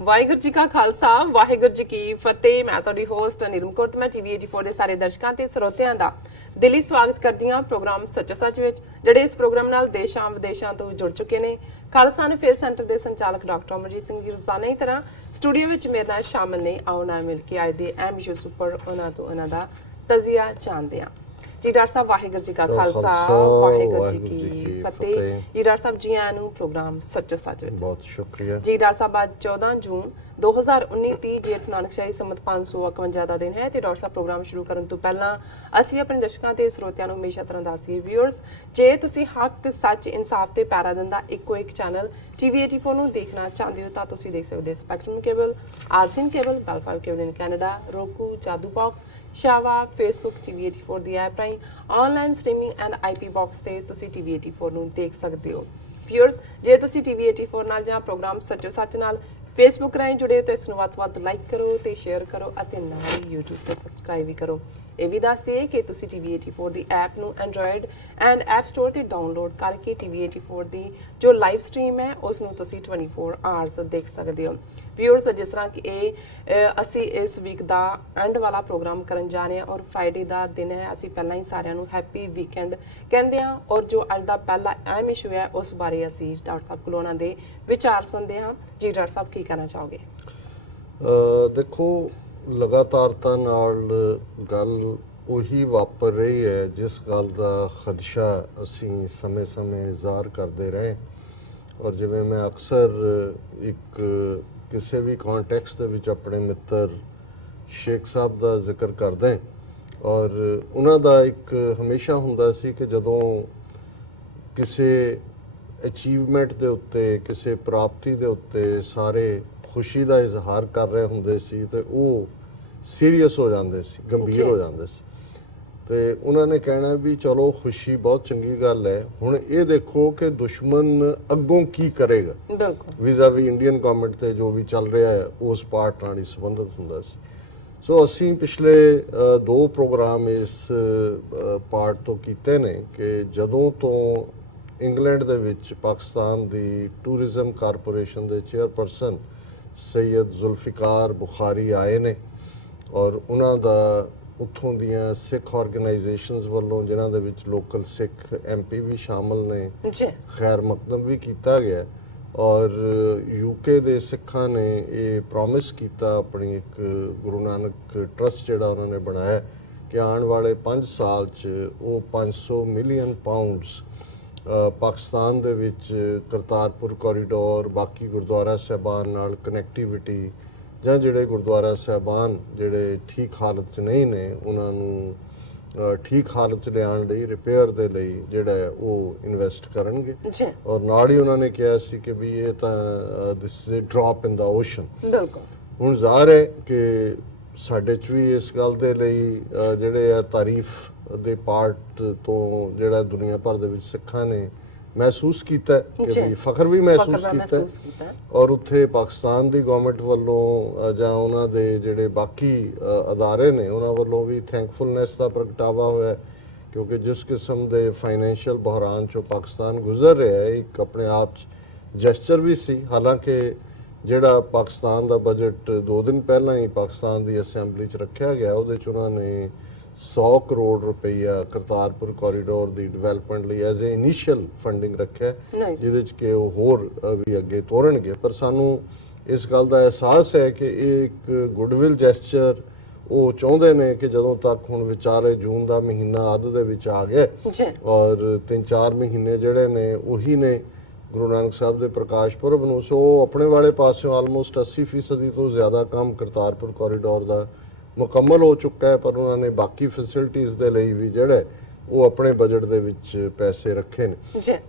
ਵਾਹਿਗੁਰੂ ਜੀ ਕਾ ਖਾਲਸਾ ਵਾਹਿਗੁਰੂ ਜੀ ਕੀ ਫਤਿਹ। ਮੈਂ ਤੁਹਾਡੀ ਹੋਸਟ ਨਿਰਮ ਕੌਰ ਤੇ ਮੈਂ ਟੀਵੀ 84 ਦੇ ਸਾਰੇ ਦਰਸ਼ਕਾਂ ਤੇ ਸਰੋਤਿਆਂ ਦਾ ਦਿਲੀ ਸਵਾਗਤ ਕਰਦੀ ਹਾਂ ਪ੍ਰੋਗਰਾਮ ਸੱਚੋ ਸੱਚ ਵਿੱਚ, ਜਿਹੜੇ ਇਸ ਪ੍ਰੋਗਰਾਮ ਨਾਲ ਦੇਸ਼ਾਂ ਵਿਦੇਸ਼ਾਂ ਤੋਂ ਜੁੜ ਚੁੱਕੇ ਨੇ। ਖਾਲਸਾ ਅਫੇਅਰ ਸੈਂਟਰ ਦੇ ਸੰਚਾਲਕ ਡਾਕਟਰ ਅਮਰਜੀਤ ਸਿੰਘ ਜੀ ਰੋਜ਼ਾਨਾ ਦੀ ਤਰ੍ਹਾਂ ਸਟੂਡੀਓ ਵਿੱਚ ਮੇਰੇ ਨਾਲ ਸ਼ਾਮਲ ਨੇ। ਆਓ ਨਾਲ ਮਿਲ ਕੇ ਅੱਜ ਦੇ ਅਹਿਮ ਇਸ਼ੂਜ਼ ਉੱਪਰ ਉਹਨਾਂ ਦਾ ਤਜ਼ੀਆ ਜਾਣਦੇ ਹਾਂ। ਜੀ ਡਾਕਟਰ ਸਾਹਿਬ ਵਾਹਿਗੁਰੂ ਜੀ ਕਾ ਖਾਲਸਾ ਵਾਹਿਗੁਰੂ ਜੀ ਕੀ ਫਤਿਹ। ਜੀ ਡਾਕਟਰ ਸਾਹਿਬ ਜੀ ਆਇਆਂ ਨੂੰ ਪ੍ਰੋਗਰਾਮ ਸੱਚੋ ਸੱਚ ਵਿੱਚ ਬਹੁਤ ਸ਼ੁਕਰੀਆ ਜੀ। ਡਾਕਟਰ ਸਾਹਿਬ ਅੱਜ 14 ਜੂਨ 2019 30 ਜੇਠ ਨਾਨਕਸ਼ਾਹੀ ਸੰਮਤ 551 ਦਾ ਦਿਨ ਹੈ ਤੇ ਡਾਕਟਰ ਸਾਹਿਬ ਪ੍ਰੋਗਰਾਮ ਸ਼ੁਰੂ ਕਰਨ ਤੋਂ ਪਹਿਲਾਂ ਅਸੀਂ ਆਪਣੇ ਦਰਸ਼ਕਾਂ ਤੇ ਸਰੋਤਿਆਂ ਨੂੰ ਹਮੇਸ਼ਾ ਤਰ੍ਹਾਂ ਦੱਸੀਏ ਵੀਅਰਸ, ਜੇ ਤੁਸੀਂ ਹੱਕ ਸੱਚ ਇਨਸਾਫ ਤੇ ਪੈਰਾ ਦਿੰਦਾ ਇੱਕੋ ਇੱਕ ਚੈਨਲ ਟੀਵੀ 84 ਨੂੰ ਦੇਖਣਾ ਚਾਹੁੰਦੇ ਹੋ ਤਾਂ ਤੁਸੀਂ ਦੇਖ ਸਕਦੇ ਹੋ ਸਪੈਕਟਰਮ ਕੇਬਲ, ਆਰਸੀਨ cable, Bell 5 cable in Canada, roku, Jadoo box, ਸ਼ਾਵਾ, ਫੇਸਬੁੱਕ ਟੀਵੀ 84 ਦੀ ਐਪ ਰਾਹੀਂ online streaming and IP box ਤੇ ਤੁਸੀਂ ਟੀਵੀ 84 ਨੂੰ ਦੇਖ ਸਕਦੇ ਹੋ। ਵੀਅਰਸ, ਜੇ ਤੁਸੀਂ ਟੀਵੀ 84 ਨਾਲ ਜਾਂ ਪ੍ਰੋਗਰਾਮ ਸੱਚੋ ਸੱਚ ਨਾਲ ਫੇਸਬੁੱਕ ਰਾਹੀਂ ਜੁੜੇ ਤੇ ਇਸ ਨੂੰ ਵੱਧ ਤੋਂ ਵੱਧ ਲਾਈਕ ਕਰੋ ਤੇ ਸ਼ੇਅਰ ਕਰੋ ਅਤੇ ਨਾਲ ਹੀ YouTube ਤੇ ਸਬਸਕ੍ਰਾਈਬ ਵੀ ਕਰੋ। ਇਹ ਵੀ ਦੱਸ ਦਈਏ ਕਿ ਤੁਸੀਂ ਟੀਵੀ 84 ਦੀ ਐਪ ਨੂੰ ਐਂਡਰੋਇਡ ਐਂਡ ਐਪ ਸਟੋਰ ਤੇ ਡਾਊਨਲੋਡ ਕਰਕੇ ਟੀਵੀ 84 ਦੀ ਜੋ ਲਾਈਵ ਸਟ੍ਰੀਮ ਹੈ ਉਸ ਨੂੰ ਤੁਸੀਂ 24 ਆਵਰਸ ਦੇਖ ਸਕਦੇ ਹੋ। ਵੀਅਰਸ, ਜਿਸ ਤਰ੍ਹਾਂ ਕਿ ਅਸੀਂ ਇਸ ਵੀਕ ਦਾ ਐਂਡ ਵਾਲਾ ਪ੍ਰੋਗਰਾਮ ਕਰਨ ਜਾ ਰਹੇ ਹਾਂ ਔਰ ਫਰਾਈਡੇ ਦਾ ਦਿਨ ਹੈ, ਅਸੀਂ ਪਹਿਲਾਂ ਹੀ ਸਾਰਿਆਂ ਨੂੰ ਹੈਪੀ ਵੀਕਐਂਡ ਕਹਿੰਦੇ ਹਾਂ ਔਰ ਜੋ ਅੱਜ ਦਾ ਪਹਿਲਾ ਅਹਿਮ ਇਸ਼ੂ ਹੈ ਉਸ ਬਾਰੇ ਅਸੀਂ ਡਾਕਟਰ ਸਾਹਿਬ ਕੋਲੋਂ ਉਹਨਾਂ ਦੇ ਵਿਚਾਰ ਸੁਣਦੇ ਹਾਂ। ਜੀ ਡਾਕਟਰ ਸਾਹਿਬ ਕੀ ਕਹਿਣਾ ਚਾਹੋਗੇ? ਦੇਖੋ, ਲਗਾਤਾਰਤਾ ਨਾਲ ਗੱਲ ਉਹੀ ਵਾਪਰ ਰਹੀ ਹੈ ਜਿਸ ਗੱਲ ਦਾ ਖਦਸ਼ਾ ਅਸੀਂ ਸਮੇਂ-ਸਮੇਂ ਜ਼ਾਹਰ ਕਰਦੇ ਰਹੇ। ਔਰ ਜਿਵੇਂ ਮੈਂ ਅਕਸਰ ਇੱਕ ਕਿਸੇ ਵੀ ਕੰਟੈਕਸਟ ਦੇ ਵਿੱਚ ਆਪਣੇ ਮਿੱਤਰ ਸ਼ੇਖ ਸਾਹਿਬ ਦਾ ਜ਼ਿਕਰ ਕਰਦਾ ਔਰ ਉਹਨਾਂ ਦਾ ਇੱਕ ਹਮੇਸ਼ਾ ਹੁੰਦਾ ਸੀ ਕਿ ਜਦੋਂ ਕਿਸੇ ਅਚੀਵਮੈਂਟ ਦੇ ਉੱਤੇ, ਕਿਸੇ ਪ੍ਰਾਪਤੀ ਦੇ ਉੱਤੇ ਸਾਰੇ ਖੁਸ਼ੀ ਦਾ ਇਜ਼ਹਾਰ ਕਰ ਰਹੇ ਹੁੰਦੇ ਸੀ ਤੇ ਉਹ ਸੀਰੀਅਸ ਹੋ ਜਾਂਦੇ ਸੀ, ਗੰਭੀਰ ਹੋ ਜਾਂਦੇ ਸੀ। ਤੇ ਉਹਨਾਂ ਨੇ ਕਹਿਣਾ ਵੀ ਚਲੋ ਖੁਸ਼ੀ ਬਹੁਤ ਚੰਗੀ ਗੱਲ ਹੈ, ਹੁਣ ਇਹ ਦੇਖੋ ਕਿ ਦੁਸ਼ਮਣ ਅੱਗੋਂ ਕੀ ਕਰੇਗਾ। ਬਿਲਕੁਲ ਵਿਜ਼ਾ-ਵੀ ਇੰਡੀਅਨ ਗਵਰਨਮੈਂਟ ਤੇ ਜੋ ਵੀ ਚੱਲ ਰਿਹਾ ਹੈ ਉਸ ਪਾਰਟ ਨਾਲ ਹੀ ਸੰਬੰਧਿਤ ਹੁੰਦਾ ਸੀ। ਸੋ ਅਸੀਂ ਪਿਛਲੇ 2 ਪ੍ਰੋਗਰਾਮ ਇਸ ਪਾਰਟ ਤੋਂ ਕੀਤੇ ਨੇ ਕਿ ਜਦੋਂ ਤੋਂ ਇੰਗਲੈਂਡ ਦੇ ਵਿੱਚ ਪਾਕਿਸਤਾਨ ਦੀ ਟੂਰਿਜ਼ਮ ਕਾਰਪੋਰੇਸ਼ਨ ਦੇ ਚੇਅਰਪਰਸਨ ਸੈਯਦ ਜ਼ੁਲਫਿਕਾਰ ਬੁਖਾਰੀ ਆਏ ਨੇ ਔਰ ਉਹਨਾਂ ਦਾ ਉੱਥੋਂ ਦੀਆਂ ਸਿੱਖ ਆਰਗੇਨਾਈਜੇਸ਼ਨਸ ਵੱਲੋਂ, ਜਿਨ੍ਹਾਂ ਦੇ ਵਿੱਚ ਲੋਕਲ ਸਿੱਖ ਐਮਪੀ ਵੀ ਸ਼ਾਮਲ ਨੇ, ਖੈਰ ਮਕਦਮ ਵੀ ਕੀਤਾ ਗਿਆ ਔਰ ਯੂਕੇ ਦੇ ਸਿੱਖਾਂ ਨੇ ਇਹ ਪ੍ਰੋਮਿਸ ਕੀਤਾ ਆਪਣੀ ਇੱਕ ਗੁਰੂ ਨਾਨਕ ਟਰਸਟ ਜਿਹੜਾ ਉਹਨਾਂ ਨੇ ਬਣਾਇਆ ਕਿ ਆਉਣ ਵਾਲੇ 5 ਸਾਲ 'ਚ ਉਹ 500 ਮਿਲੀਅਨ ਪਾਉਂਡਸ ਪਾਕਿਸਤਾਨ ਦੇ ਵਿੱਚ ਕਰਤਾਰਪੁਰ ਕੋਰੀਡੋਰ, ਬਾਕੀ ਗੁਰਦੁਆਰਾ ਸਾਹਿਬਾਨ ਨਾਲ ਕਨੈਕਟੀਵਿਟੀ ਜਾਂ ਜਿਹੜੇ ਗੁਰਦੁਆਰਾ ਸਾਹਿਬਾਨ ਜਿਹੜੇ ਠੀਕ ਹਾਲਤ 'ਚ ਨਹੀਂ ਨੇ ਉਹਨਾਂ ਨੂੰ ਠੀਕ ਹਾਲਤ 'ਚ ਲਿਆਉਣ ਲਈ, ਰਿਪੇਅਰ ਦੇ ਲਈ ਜਿਹੜਾ ਉਹ ਇਨਵੈਸਟ ਕਰਨਗੇ। ਔਰ ਨਾਲ ਹੀ ਉਹਨਾਂ ਨੇ ਕਿਹਾ ਸੀ ਕਿ ਵੀ ਇਹ ਤਾਂ this is a drop in the ocean. ਬਿਲਕੁਲ ਹੁਣ ਜ਼ਾਹਰ ਹੈ ਕਿ ਸਾਡੇ 'ਚ ਵੀ ਇਸ ਗੱਲ ਦੇ ਲਈ ਜਿਹੜੇ ਆ ਤਾਰੀਫ ਦੇ ਪਾਰਟ ਤੋਂ ਜਿਹੜਾ ਦੁਨੀਆ ਭਰ ਦੇ ਵਿੱਚ ਸਿੱਖਾਂ ਨੇ ਮਹਿਸੂਸ ਕੀਤਾ ਕਿ ਵੀ ਫਖਰ ਵੀ ਮਹਿਸੂਸ ਕੀਤਾ ਔਰ ਉੱਥੇ ਪਾਕਿਸਤਾਨ ਦੀ ਗਵਰਨਮੈਂਟ ਵੱਲੋਂ ਜਾਂ ਉਹਨਾਂ ਦੇ ਜਿਹੜੇ ਬਾਕੀ ਅਦਾਰੇ ਨੇ ਉਹਨਾਂ ਵੱਲੋਂ ਵੀ ਥੈਂਕਫੁਲਨੈਸ ਦਾ ਪ੍ਰਗਟਾਵਾ ਹੋਇਆ ਕਿਉਂਕਿ ਜਿਸ ਕਿਸਮ ਦੇ ਫਾਈਨੈਂਸ਼ੀਅਲ ਬੁਹਰਾਨ 'ਚੋਂ ਪਾਕਿਸਤਾਨ ਗੁਜ਼ਰ ਰਿਹਾ ਹੈ ਇੱਕ ਆਪਣੇ ਆਪ 'ਚ ਜੈਸਚਰ ਵੀ ਸੀ। ਹਾਲਾਂਕਿ ਜਿਹੜਾ ਪਾਕਿਸਤਾਨ ਦਾ ਬਜਟ 2 ਦਿਨ ਪਹਿਲਾਂ ਹੀ ਪਾਕਿਸਤਾਨ ਦੀ ਅਸੈਂਬਲੀ 'ਚ ਰੱਖਿਆ ਗਿਆ ਉਹਦੇ 'ਚ ਉਹਨਾਂ ਨੇ 100 ਕਰੋੜ ਰੁਪਈਆ ਕਰਤਾਰਪੁਰ ਕੋਰੀਡੋਰ ਦੀ ਡਿਵੈਲਪਮੈਂਟ ਲਈ ਐਜ਼ ਏ ਇਨੀਸ਼ੀਅਲ ਫੰਡਿੰਗ ਰੱਖਿਆ, ਜਿਹਦੇ 'ਚ ਕਿ ਉਹ ਹੋਰ ਵੀ ਅੱਗੇ ਤੋਰਨਗੇ। ਪਰ ਸਾਨੂੰ ਇਸ ਗੱਲ ਦਾ ਅਹਿਸਾਸ ਹੈ ਕਿ ਇਹ ਇੱਕ ਗੁੱਡਵਿਲ ਜੈਸਚਰ ਉਹ ਚਾਹੁੰਦੇ ਨੇ ਕਿ ਜਦੋਂ ਤੱਕ ਹੁਣ ਵਿਚਾਲੇ ਜੂਨ ਦਾ ਮਹੀਨਾ ਅੱਧ ਦੇ ਵਿੱਚ ਆ ਗਿਆ ਔਰ 3-4 ਮਹੀਨੇ ਜਿਹੜੇ ਨੇ ਉਹੀ ਨੇ ਗੁਰੂ ਨਾਨਕ ਸਾਹਿਬ ਦੇ ਪ੍ਰਕਾਸ਼ ਪੁਰਬ ਨੂੰ, ਸੋ ਆਪਣੇ ਵਾਲੇ ਪਾਸਿਓਂ ਆਲਮੋਸਟ 80% ਤੋਂ ਜ਼ਿਆਦਾ ਕੰਮ ਕਰਤਾਰਪੁਰ ਕੋਰੀਡੋਰ ਦਾ ਮੁਕੰਮਲ ਹੋ ਚੁੱਕਾ ਹੈ। ਪਰ ਉਹਨਾਂ ਨੇ ਬਾਕੀ ਫੈਸਿਲਿਟੀਜ਼ ਦੇ ਲਈ ਵੀ ਜਿਹੜੇ ਉਹ ਆਪਣੇ ਬਜਟ ਦੇ ਵਿੱਚ ਪੈਸੇ ਰੱਖੇ ਨੇ।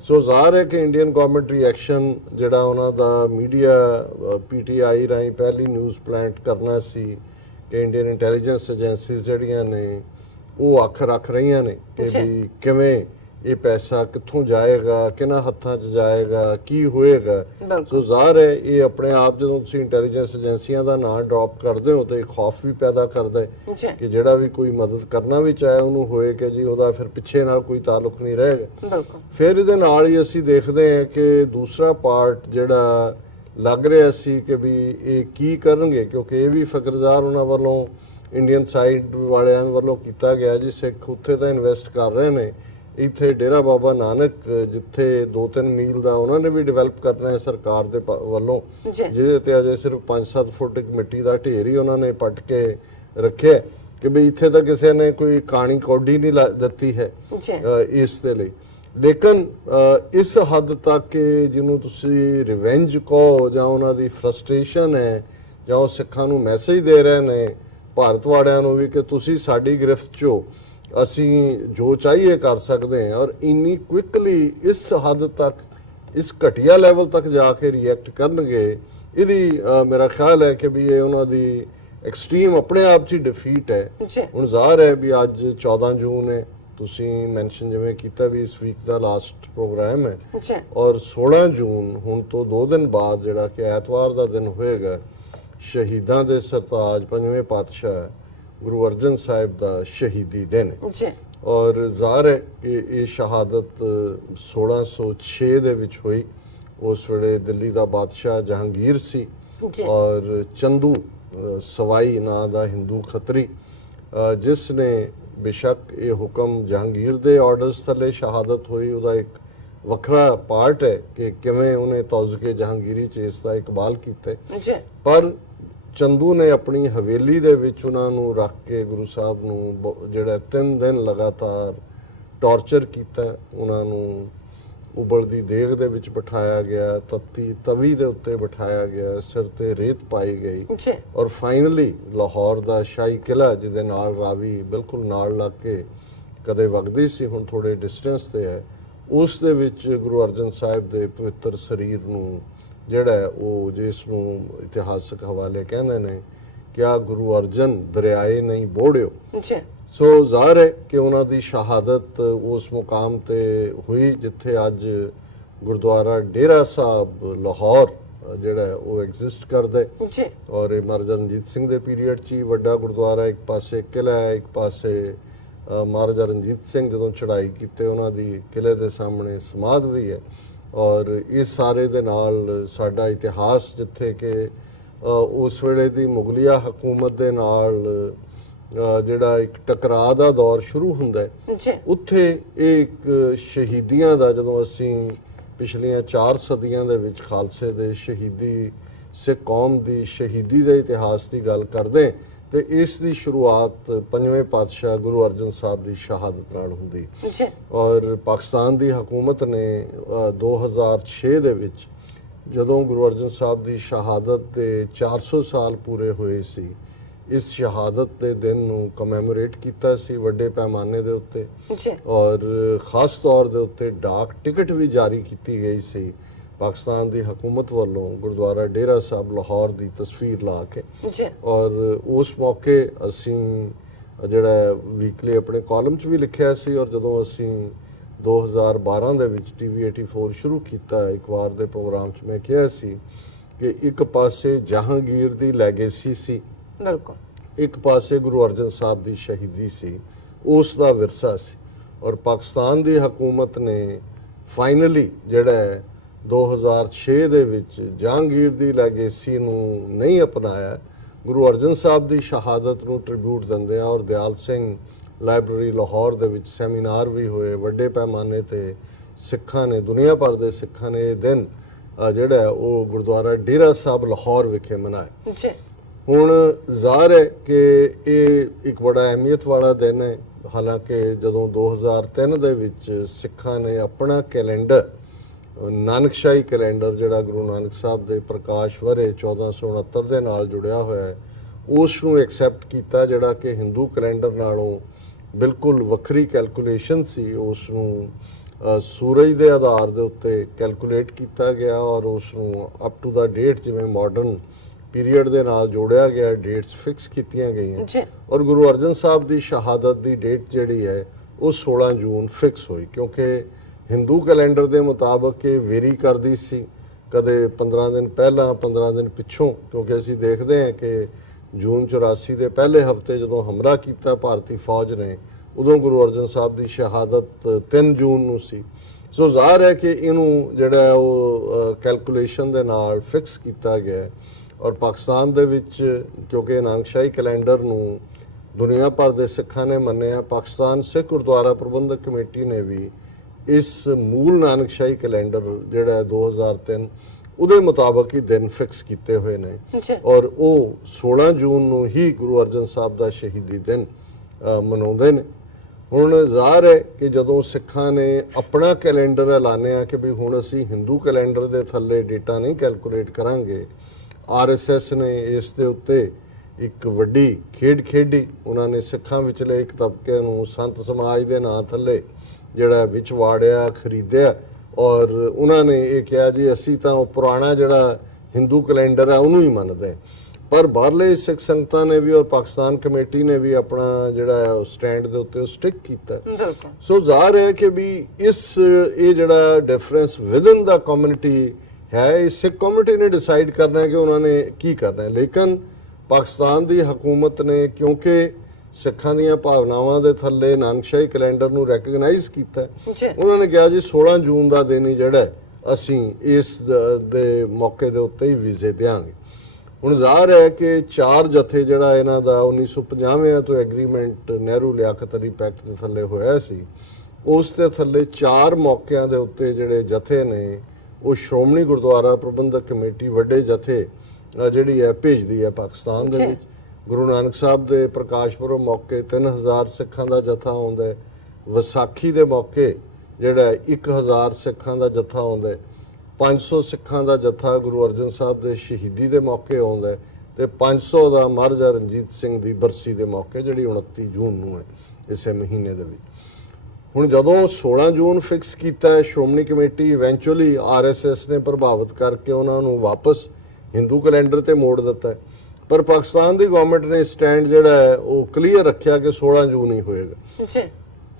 ਸੋ ਜ਼ਾਹਰ ਹੈ ਕਿ ਇੰਡੀਅਨ ਗਵਰਨਮੈਂਟ ਰਿਐਕਸ਼ਨ ਜਿਹੜਾ ਉਹਨਾਂ ਦਾ ਮੀਡੀਆ PTI ਰਾਹੀਂ ਪਹਿਲੀ ਨਿਊਜ਼ ਪਲਾਂਟ ਕਰਨਾ ਸੀ ਕਿ ਇੰਡੀਅਨ ਇੰਟੈਲੀਜੈਂਸ ਏਜੰਸੀਜ਼ ਜਿਹੜੀਆਂ ਨੇ ਉਹ ਅੱਖ ਰੱਖ ਰਹੀਆਂ ਨੇ ਕਿ ਵੀ ਕਿਵੇਂ ਇਹ ਪੈਸਾ ਕਿੱਥੋਂ ਜਾਏਗਾ, ਕਿਹਨਾਂ ਹੱਥਾਂ 'ਚ ਜਾਏਗਾ, ਕੀ ਹੋਏਗਾ। ਸੋ ਜ਼ਾਹਰ ਹੈ ਇਹ ਆਪਣੇ ਆਪ ਜਦੋਂ ਤੁਸੀਂ ਇੰਟੈਲੀਜੈਂਸ ਏਜੰਸੀਆਂ ਦਾ ਨਾਂ ਡ੍ਰੌਪ ਕਰਦੇ ਹੋ ਤੇ ਖੌਫ ਵੀ ਪੈਦਾ ਕਰਦਾ ਹੈ ਕਿ ਜਿਹੜਾ ਵੀ ਕੋਈ ਮਦਦ ਕਰਨਾ ਵੀ ਚਾਹੇ ਉਹਨੂੰ ਹੋਏ ਕਿ ਜੀ ਉਹਦਾ ਫਿਰ ਪਿੱਛੇ ਨਾਲ ਕੋਈ ਤਾਲੁਕ ਨਹੀਂ ਰਹੇਗਾ। ਫਿਰ ਇਹਦੇ ਨਾਲ ਹੀ ਅਸੀਂ ਦੇਖਦੇ ਹਾਂ ਕਿ ਦੂਸਰਾ ਪਾਰਟ ਜਿਹੜਾ ਲੱਗ ਰਿਹਾ ਸੀ ਕਿ ਵੀ ਇਹ ਕੀ ਕਰਨਗੇ, ਕਿਉਂਕਿ ਇਹ ਵੀ ਫਕਰਜ਼ਾਰ ਉਹਨਾਂ ਵੱਲੋਂ ਇੰਡੀਅਨ ਸਾਈਡ ਵਾਲਿਆਂ ਵੱਲੋਂ ਕੀਤਾ ਗਿਆ ਜੀ, ਸਿੱਖ ਉੱਥੇ ਤਾਂ ਇਨਵੈਸਟ ਕਰ ਰਹੇ ਨੇ, ਇੱਥੇ ਡੇਰਾ ਬਾਬਾ ਨਾਨਕ ਜਿੱਥੇ 2-3 ਮੀਲ ਦਾ ਉਹਨਾਂ ਨੇ ਵੀ ਡਿਵੈਲਪ ਕਰਨਾ ਹੈ ਸਰਕਾਰ ਦੇ ਵੱਲੋਂ, ਜਿਹਦੇ ਤੇ ਅਜੇ ਸਿਰਫ 5-7 ਫੁੱਟ ਇੱਕ ਮਿੱਟੀ ਦਾ ਢੇਰ ਹੀ ਉਹਨਾਂ ਨੇ ਪੱਟ ਕੇ ਰੱਖਿਆ ਕਿ ਵੀ ਇੱਥੇ ਤਾਂ ਕਿਸੇ ਨੇ ਕੋਈ ਕਾਣੀ ਕੌਡੀ ਨਹੀਂ ਦਿੱਤੀ ਹੈ ਇਸ ਦੇ ਲਈ। ਲੇਕਿਨ ਇਸ ਹੱਦ ਤੱਕ ਕਿ ਜਿਹਨੂੰ ਤੁਸੀਂ ਰਿਵੈਂਜ ਕਹੋ ਜਾਂ ਉਹਨਾਂ ਦੀ ਫਰਸਟ੍ਰੇਸ਼ਨ ਹੈ, ਜਾਂ ਉਹ ਸਿੱਖਾਂ ਨੂੰ ਮੈਸੇਜ ਦੇ ਰਹੇ ਨੇ ਭਾਰਤ ਵਾਲਿਆਂ ਨੂੰ ਵੀ ਕਿ ਤੁਸੀਂ ਸਾਡੀ ਗ੍ਰਿਫਤ 'ਚ ਹੋ, ਅਸੀਂ ਜੋ ਚਾਹੀਏ ਕਰ ਸਕਦੇ ਹਾਂ, ਔਰ ਇੰਨੀ ਕੁਇਕਲੀ ਇਸ ਹੱਦ ਤੱਕ ਇਸ ਘਟੀਆ ਲੈਵਲ ਤੱਕ ਜਾ ਕੇ ਰਿਐਕਟ ਕਰਨਗੇ, ਇਹਦੀ ਮੇਰਾ ਖਿਆਲ ਹੈ ਕਿ ਵੀ ਇਹ ਉਹਨਾਂ ਦੀ ਐਕਸਟ੍ਰੀਮ ਆਪਣੇ ਆਪ 'ਚ ਡਿਫੀਟ ਹੈ। ਹੁਣ ਜ਼ਾਹਰ ਹੈ ਵੀ ਅੱਜ 14 ਜੂਨ ਹੈ, ਤੁਸੀਂ ਮੈਂਸ਼ਨ ਜਿਵੇਂ ਕੀਤਾ ਵੀ ਇਸ ਵੀਕ ਦਾ ਲਾਸਟ ਪ੍ਰੋਗਰਾਮ ਹੈ, ਔਰ 16 ਜੂਨ ਹੁਣ ਤੋਂ 2 ਦਿਨ ਬਾਅਦ ਜਿਹੜਾ ਕਿ ਐਤਵਾਰ ਦਾ ਦਿਨ ਹੋਏਗਾ, ਸ਼ਹੀਦਾਂ ਦੇ ਸਰਤਾਜ ਪੰਜਵੇਂ ਪਾਤਸ਼ਾਹ ਗੁਰੂ ਅਰਜਨ ਸਾਹਿਬ ਦਾ ਸ਼ਹੀਦੀ ਦਿਨ ਹੈ। ਔਰ ਜ਼ਾਹਰ ਹੈ ਕਿ ਇਹ ਸ਼ਹਾਦਤ 1606 ਦੇ ਵਿੱਚ ਹੋਈ। ਉਸ ਵੇਲੇ ਦਿੱਲੀ ਦਾ ਬਾਦਸ਼ਾਹ ਜਹਾਂਗੀਰ ਸੀ, ਔਰ ਚੰਦੂ ਸਵਾਈ ਨਾਂ ਦਾ ਹਿੰਦੂ ਖੱਤਰੀ, ਜਿਸ ਨੇ ਬੇਸ਼ੱਕ ਇਹ ਹੁਕਮ ਜਹਾਂਗੀਰ ਦੇ ਆਰਡਰਸ ਥੱਲੇ ਸ਼ਹਾਦਤ ਹੋਈ, ਉਹਦਾ ਇੱਕ ਵੱਖਰਾ ਪਾਰਟ ਹੈ ਕਿ ਕਿਵੇਂ ਉਹਨੇ ਤੌਜ਼ਕੇ ਜਹਾਂਗੀਰੀ ਚ ਇਸ ਦਾ ਇਕਬਾਲ ਕੀਤਾ, ਪਰ ਚੰਦੂ ਨੇ ਆਪਣੀ ਹਵੇਲੀ ਦੇ ਵਿੱਚ ਉਹਨਾਂ ਨੂੰ ਰੱਖ ਕੇ ਗੁਰੂ ਸਾਹਿਬ ਨੂੰ ਜਿਹੜਾ 3 ਦਿਨ ਲਗਾਤਾਰ ਟੌਰਚਰ ਕੀਤਾ। ਉਹਨਾਂ ਨੂੰ ਉਬਲਦੀ ਦੇਗ ਦੇ ਵਿੱਚ ਬਿਠਾਇਆ ਗਿਆ, ਤੱਤੀ ਤਵੀ ਦੇ ਉੱਤੇ ਬਿਠਾਇਆ ਗਿਆ, ਸਿਰ ਤੇ ਰੇਤ ਪਾਈ ਗਈ, ਔਰ ਫਾਈਨਲੀ ਲਾਹੌਰ ਦਾ ਸ਼ਾਹੀ ਕਿਲਾ ਜਿਹਦੇ ਨਾਲ ਰਾਵੀ ਬਿਲਕੁਲ ਨਾਲ ਲੱਗ ਕੇ ਕਦੇ ਵਗਦੀ ਸੀ, ਹੁਣ ਥੋੜੇ ਡਿਸਟੈਂਸ ਤੇ ਹੈ, ਉਸ ਦੇ ਵਿੱਚ ਗੁਰੂ ਅਰਜਨ ਸਾਹਿਬ ਦੇ ਪਵਿੱਤਰ ਸਰੀਰ ਨੂੰ ਜਿਹੜਾ ਉਹ ਜਿਸ ਨੂੰ ਇਤਿਹਾਸਕ ਹਵਾਲੇ ਕਹਿੰਦੇ ਨੇ ਕਿਆ ਗੁਰੂ ਅਰਜਨ ਦਰਿਆਏ ਨਹੀਂ ਬੋੜਿਓ। ਸੋ ਜ਼ਾਹਰ ਹੈ ਕਿ ਉਹਨਾਂ ਦੀ ਸ਼ਹਾਦਤ ਉਸ ਮੁਕਾਮ ਤੇ ਹੋਈ ਜਿੱਥੇ ਅੱਜ ਗੁਰਦੁਆਰਾ ਡੇਰਾ ਸਾਹਿਬ ਲਾਹੌਰ ਜਿਹੜਾ ਉਹ ਐਗਜ਼ਿਸਟ ਕਰਦਾ ਹੈ, ਔਰ ਇਹ ਮਹਾਰਾਜਾ ਰਣਜੀਤ ਸਿੰਘ ਦੇ ਪੀਰੀਅਡ 'ਚ ਹੀ ਵੱਡਾ ਗੁਰਦੁਆਰਾ, ਇੱਕ ਪਾਸੇ ਕਿਲਾ ਹੈ, ਇੱਕ ਪਾਸੇ ਮਹਾਰਾਜਾ ਰਣਜੀਤ ਸਿੰਘ ਜਦੋਂ ਚੜ੍ਹਾਈ ਕੀਤੇ ਉਹਨਾਂ ਦੀ ਕਿਲੇ ਦੇ ਸਾਹਮਣੇ ਸਮਾਧ ਵੀ ਹੈ। ਔਰ ਇਸ ਸਾਰੇ ਦੇ ਨਾਲ ਸਾਡਾ ਇਤਿਹਾਸ ਜਿੱਥੇ ਕਿ ਉਸ ਵੇਲੇ ਦੀ ਮੁਗਲਿਆ ਹਕੂਮਤ ਦੇ ਨਾਲ ਜਿਹੜਾ ਇੱਕ ਟਕਰਾਅ ਦਾ ਦੌਰ ਸ਼ੁਰੂ ਹੁੰਦਾ ਹੈ, ਉੱਥੇ ਇਹ ਇੱਕ ਸ਼ਹੀਦੀਆਂ ਦਾ, ਜਦੋਂ ਅਸੀਂ ਪਿਛਲੀਆਂ 4 ਸਦੀਆਂ ਦੇ ਵਿੱਚ ਖਾਲਸੇ ਦੇ ਸ਼ਹੀਦੀ ਸਿੱਖ ਕੌਮ ਦੀ ਸ਼ਹੀਦੀ ਦੇ ਇਤਿਹਾਸ ਦੀ ਗੱਲ ਕਰਦੇ, ਤੇ ਇਸ ਦੀ ਸ਼ੁਰੂਆਤ ਪੰਜਵੇਂ ਪਾਤਸ਼ਾਹ ਗੁਰੂ ਅਰਜਨ ਸਾਹਿਬ ਦੀ ਸ਼ਹਾਦਤ ਨਾਲ ਹੁੰਦੀ। ਔਰ ਪਾਕਿਸਤਾਨ ਦੀ ਹਕੂਮਤ ਨੇ 2006 ਦੇ ਵਿੱਚ ਜਦੋਂ ਗੁਰੂ ਅਰਜਨ ਸਾਹਿਬ ਦੀ ਸ਼ਹਾਦਤ ਦੇ 400 ਸਾਲ ਪੂਰੇ ਹੋਏ ਸੀ, ਇਸ ਸ਼ਹਾਦਤ ਦੇ ਦਿਨ ਨੂੰ ਕਮੈਮੋਰੇਟ ਕੀਤਾ ਸੀ ਵੱਡੇ ਪੈਮਾਨੇ ਦੇ ਉੱਤੇ, ਔਰ ਖਾਸ ਤੌਰ ਦੇ ਉੱਤੇ ਡਾਕ ਟਿਕਟ ਵੀ ਜਾਰੀ ਕੀਤੀ ਗਈ ਸੀ ਪਾਕਿਸਤਾਨ ਦੀ ਹਕੂਮਤ ਵੱਲੋਂ ਗੁਰਦੁਆਰਾ ਡੇਰਾ ਸਾਹਿਬ ਲਾਹੌਰ ਦੀ ਤਸਵੀਰ ਲਾ ਕੇ। ਔਰ ਉਸ ਮੌਕੇ ਅਸੀਂ ਜਿਹੜਾ ਵੀਕਲੀ ਆਪਣੇ ਕਾਲਮ 'ਚ ਵੀ ਲਿਖਿਆ ਸੀ, ਔਰ ਜਦੋਂ ਅਸੀਂ 2012 ਦੇ ਵਿੱਚ TV 84 ਸ਼ੁਰੂ ਕੀਤਾ, ਇੱਕ ਵਾਰ ਦੇ ਪ੍ਰੋਗਰਾਮ 'ਚ ਮੈਂ ਕਿਹਾ ਸੀ ਕਿ ਇੱਕ ਪਾਸੇ ਜਹਾਂਗੀਰ ਦੀ ਲੈਗੇਸੀ ਸੀ, ਬਿਲਕੁਲ, ਇੱਕ ਪਾਸੇ ਗੁਰੂ ਅਰਜਨ ਸਾਹਿਬ ਦੀ ਸ਼ਹੀਦੀ ਸੀ, ਉਸ ਦਾ ਵਿਰਸਾ ਸੀ, ਔਰ ਪਾਕਿਸਤਾਨ ਦੀ ਹਕੂਮਤ ਨੇ ਫਾਈਨਲੀ ਜਿਹੜਾ 2006 ਦੇ ਵਿੱਚ ਜਹਾਂਗੀਰ ਦੀ ਲੈਗੇਸੀ ਨੂੰ ਨਹੀਂ ਅਪਣਾਇਆ, ਗੁਰੂ ਅਰਜਨ ਸਾਹਿਬ ਦੀ ਸ਼ਹਾਦਤ ਨੂੰ ਟ੍ਰਿਬਿਊਟ ਦਿੰਦੇ ਆ। ਔਰ ਦਿਆਲ ਸਿੰਘ ਲਾਇਬ੍ਰੇਰੀ ਲਾਹੌਰ ਦੇ ਵਿੱਚ ਸੈਮੀਨਾਰ ਵੀ ਹੋਏ ਵੱਡੇ ਪੈਮਾਨੇ ਤੇ, ਸਿੱਖਾਂ ਨੇ, ਦੁਨੀਆ ਭਰ ਦੇ ਸਿੱਖਾਂ ਨੇ ਇਹ ਦਿਨ ਜਿਹੜਾ ਉਹ ਗੁਰਦੁਆਰਾ ਡੇਰਾ ਸਾਹਿਬ ਲਾਹੌਰ ਵਿਖੇ ਮਨਾਇਆ। ਹੁਣ ਜ਼ਾਹਰ ਹੈ ਕਿ ਇਹ ਇੱਕ ਬੜਾ ਅਹਿਮੀਅਤ ਵਾਲਾ ਦਿਨ ਹੈ। ਹਾਲਾਂਕਿ ਜਦੋਂ 2003 ਦੇ ਵਿੱਚ ਸਿੱਖਾਂ ਨੇ ਆਪਣਾ ਕੈਲੰਡਰ, ਨਾਨਕਸ਼ਾਹੀ ਕੈਲੰਡਰ ਜਿਹੜਾ ਗੁਰੂ ਨਾਨਕ ਸਾਹਿਬ ਦੇ ਪ੍ਰਕਾਸ਼ ਵਰੇ 1469 ਦੇ ਨਾਲ ਜੁੜਿਆ ਹੋਇਆ ਹੈ, ਉਸ ਨੂੰ ਐਕਸੈਪਟ ਕੀਤਾ, ਜਿਹੜਾ ਕਿ ਹਿੰਦੂ ਕੈਲੰਡਰ ਨਾਲੋਂ ਬਿਲਕੁਲ ਵੱਖਰੀ ਕੈਲਕੂਲੇਸ਼ਨ ਸੀ। ਉਸ ਨੂੰ ਸੂਰਜ ਦੇ ਆਧਾਰ ਦੇ ਉੱਤੇ ਕੈਲਕੂਲੇਟ ਕੀਤਾ ਗਿਆ, ਔਰ ਉਸ ਨੂੰ ਅਪ ਟੂ ਦਾ ਡੇਟ ਜਿਵੇਂ ਮਾਡਰਨ ਪੀਰੀਅਡ ਦੇ ਨਾਲ ਜੋੜਿਆ ਗਿਆ, ਡੇਟਸ ਫਿਕਸ ਕੀਤੀਆਂ ਗਈਆਂ। ਔਰ ਗੁਰੂ ਅਰਜਨ ਸਾਹਿਬ ਦੀ ਸ਼ਹਾਦਤ ਦੀ ਡੇਟ ਜਿਹੜੀ ਹੈ ਉਹ 16 ਜੂਨ ਫਿਕਸ ਹੋਈ, ਕਿਉਂਕਿ ਹਿੰਦੂ ਕੈਲੰਡਰ ਦੇ ਮੁਤਾਬਕ ਇਹ ਵੇਰੀ ਕਰਦੀ ਸੀ, ਕਦੇ 15 ਦਿਨ ਪਹਿਲਾਂ 15 ਦਿਨ ਪਿੱਛੋਂ, ਕਿਉਂਕਿ ਅਸੀਂ ਦੇਖਦੇ ਹਾਂ ਕਿ ਜੂਨ 84 ਦੇ ਪਹਿਲੇ ਹਫਤੇ ਜਦੋਂ ਹਮਲਾ ਕੀਤਾ ਭਾਰਤੀ ਫੌਜ ਨੇ, ਉਦੋਂ ਗੁਰੂ ਅਰਜਨ ਸਾਹਿਬ ਦੀ ਸ਼ਹਾਦਤ 3 ਜੂਨ ਨੂੰ ਸੀ। ਸੋ ਜ਼ਾਹਰ ਹੈ ਕਿ ਇਹਨੂੰ ਜਿਹੜਾ ਉਹ ਕੈਲਕੂਲੇਸ਼ਨ ਦੇ ਨਾਲ ਫਿਕਸ ਕੀਤਾ ਗਿਆ ਔਰ ਪਾਕਿਸਤਾਨ ਦੇ ਵਿੱਚ ਕਿਉਂਕਿ ਨਾਨਕਸ਼ਾਹੀ ਕੈਲੰਡਰ ਨੂੰ ਦੁਨੀਆ ਭਰ ਦੇ ਸਿੱਖਾਂ ਨੇ ਮੰਨਿਆ, ਪਾਕਿਸਤਾਨ ਸਿੱਖ ਗੁਰਦੁਆਰਾ ਪ੍ਰਬੰਧਕ ਕਮੇਟੀ ਨੇ ਵੀ ਇਸ ਮੂਲ ਨਾਨਕਸ਼ਾਹੀ ਕੈਲੰਡਰ ਜਿਹੜਾ ਹੈ 2003 ਉਹਦੇ ਮੁਤਾਬਕ ਹੀ ਦਿਨ ਫਿਕਸ ਕੀਤੇ ਹੋਏ ਨੇ ਔਰ ਉਹ 16 ਜੂਨ ਨੂੰ ਹੀ ਗੁਰੂ ਅਰਜਨ ਸਾਹਿਬ ਦਾ ਸ਼ਹੀਦੀ ਦਿਨ ਮਨਾਉਂਦੇ ਨੇ। ਹੁਣ ਜ਼ਾਹਰ ਹੈ ਕਿ ਜਦੋਂ ਸਿੱਖਾਂ ਨੇ ਆਪਣਾ ਕੈਲੰਡਰ ਐਲਾਨਿਆ ਕਿ ਵੀ ਹੁਣ ਅਸੀਂ ਹਿੰਦੂ ਕੈਲੰਡਰ ਦੇ ਥੱਲੇ ਡੇਟਾ ਨਹੀਂ ਕੈਲਕੂਲੇਟ ਕਰਾਂਗੇ, ਆਰਐਸਐਸ ਨੇ ਇਸ ਦੇ ਉੱਤੇ ਇੱਕ ਵੱਡੀ ਖੇਡ ਖੇਡੀ। ਉਹਨਾਂ ਨੇ ਸਿੱਖਾਂ ਵਿਚਲੇ ਇੱਕ ਤਬਕੇ ਨੂੰ ਸੰਤ ਸਮਾਜ ਦੇ ਨਾਂ ਥੱਲੇ ਜਿਹੜਾ ਵਿੱਚ ਵਾੜਿਆ, ਖਰੀਦਿਆ ਔਰ ਉਹਨਾਂ ਨੇ ਇਹ ਕਿਹਾ ਜੀ ਅਸੀਂ ਤਾਂ ਉਹ ਪੁਰਾਣਾ ਜਿਹੜਾ ਹਿੰਦੂ ਕੈਲੰਡਰ ਹੈ ਉਹਨੂੰ ਹੀ ਮੰਨਦੇ। ਪਰ ਬਾਹਰਲੇ ਸਿੱਖ ਸੰਗਤਾਂ ਨੇ ਵੀ ਔਰ ਪਾਕਿਸਤਾਨ ਕਮੇਟੀ ਨੇ ਵੀ ਆਪਣਾ ਜਿਹੜਾ ਸਟੈਂਡ ਦੇ ਉੱਤੇ ਸਟਿਕ ਕੀਤਾ। ਸੋ ਜ਼ਾਹਰ ਹੈ ਕਿ ਵੀ ਇਹ ਜਿਹੜਾ ਡਿਫਰੈਂਸ ਵਿਦਨ ਦਾ ਕਮਿਊਨਿਟੀ ਹੈ, ਇਹ ਸਿੱਖ ਕਮਿਊਨਿਟੀ ਨੇ ਡਿਸਾਈਡ ਕਰਨਾ ਹੈ ਕਿ ਉਹਨਾਂ ਨੇ ਕੀ ਕਰਨਾ ਹੈ। ਲੇਕਿਨ ਪਾਕਿਸਤਾਨ ਦੀ ਹਕੂਮਤ ਨੇ ਕਿਉਂਕਿ ਸਿੱਖਾਂ ਦੀਆਂ ਭਾਵਨਾਵਾਂ ਦੇ ਥੱਲੇ ਨਾਨਕਸ਼ਾਹੀ ਕੈਲੰਡਰ ਨੂੰ ਰੈਕਗਨਾਈਜ਼ ਕੀਤਾ, ਉਹਨਾਂ ਨੇ ਕਿਹਾ ਜੀ 16 ਜੂਨ ਦਾ ਦਿਨ ਹੀ ਜਿਹੜਾ ਅਸੀਂ ਇਸ ਦੇ ਮੌਕੇ ਦੇ ਉੱਤੇ ਹੀ ਵੀਜ਼ੇ ਦੇਵਾਂਗੇ। ਹੁਣ ਜ਼ਾਹਰ ਹੈ ਕਿ 4 ਜਥੇ ਜਿਹੜਾ ਇਹਨਾਂ ਦਾ 1950 ਤੋਂ ਐਗਰੀਮੈਂਟ ਨਹਿਰੂ ਲਿਆਕਤ ਅਲੀ ਪੈਕਟ ਦੇ ਥੱਲੇ ਹੋਇਆ ਸੀ, ਉਸ ਦੇ ਥੱਲੇ 4 ਮੌਕਿਆਂ ਦੇ ਉੱਤੇ ਜਿਹੜੇ ਜਥੇ ਨੇ ਉਹ ਸ਼੍ਰੋਮਣੀ ਗੁਰਦੁਆਰਾ ਪ੍ਰਬੰਧਕ ਕਮੇਟੀ ਵੱਡੇ ਜਥੇ ਜਿਹੜੀ ਹੈ ਭੇਜਦੀ ਹੈ ਪਾਕਿਸਤਾਨ ਦੇ ਵਿੱਚ। ਗੁਰੂ ਨਾਨਕ ਸਾਹਿਬ ਦੇ ਪ੍ਰਕਾਸ਼ ਪੁਰਬ ਮੌਕੇ 3000 ਸਿੱਖਾਂ ਦਾ ਜਥਾ ਆਉਂਦਾ ਹੈ, ਵਿਸਾਖੀ ਦੇ ਮੌਕੇ ਜਿਹੜਾ 1000 ਸਿੱਖਾਂ ਦਾ ਜਥਾ ਆਉਂਦਾ ਹੈ, 500 ਸਿੱਖਾਂ ਦਾ ਜਥਾ ਗੁਰੂ ਅਰਜਨ ਸਾਹਿਬ ਦੇ ਸ਼ਹੀਦੀ ਦੇ ਮੌਕੇ ਆਉਂਦਾ ਹੈ ਤੇ 500 ਦਾ ਮਹਾਰਾਜਾ ਰਣਜੀਤ ਸਿੰਘ ਦੀ ਬਰਸੀ ਦੇ ਮੌਕੇ ਜਿਹੜੀ 29 ਜੂਨ ਨੂੰ ਹੈ ਇਸੇ ਮਹੀਨੇ ਦੇ ਵਿੱਚ। ਹੁਣ ਜਦੋਂ 16 ਜੂਨ ਫਿਕਸ ਕੀਤਾ ਹੈ ਸ਼੍ਰੋਮਣੀ ਕਮੇਟੀ, ਇਵੈਂਚੁਅਲੀ ਆਰਐਸਐਸ ਨੇ ਪ੍ਰਭਾਵਿਤ ਕਰਕੇ ਉਹਨਾਂ ਨੂੰ ਵਾਪਸ ਹਿੰਦੂ ਕੈਲੰਡਰ ਤੇ ਮੋੜ ਦਿੱਤਾ ਹੈ। ਪਰ ਪਾਕਿਸਤਾਨ ਦੀ ਗਵਰਨਮੈਂਟ ਨੇ ਸਟੈਂਡ ਜਿਹੜਾ ਹੈ ਉਹ ਕਲੀਅਰ ਰੱਖਿਆ ਕਿ 16 ਜੂਨ ਹੀ ਹੋਏਗਾ।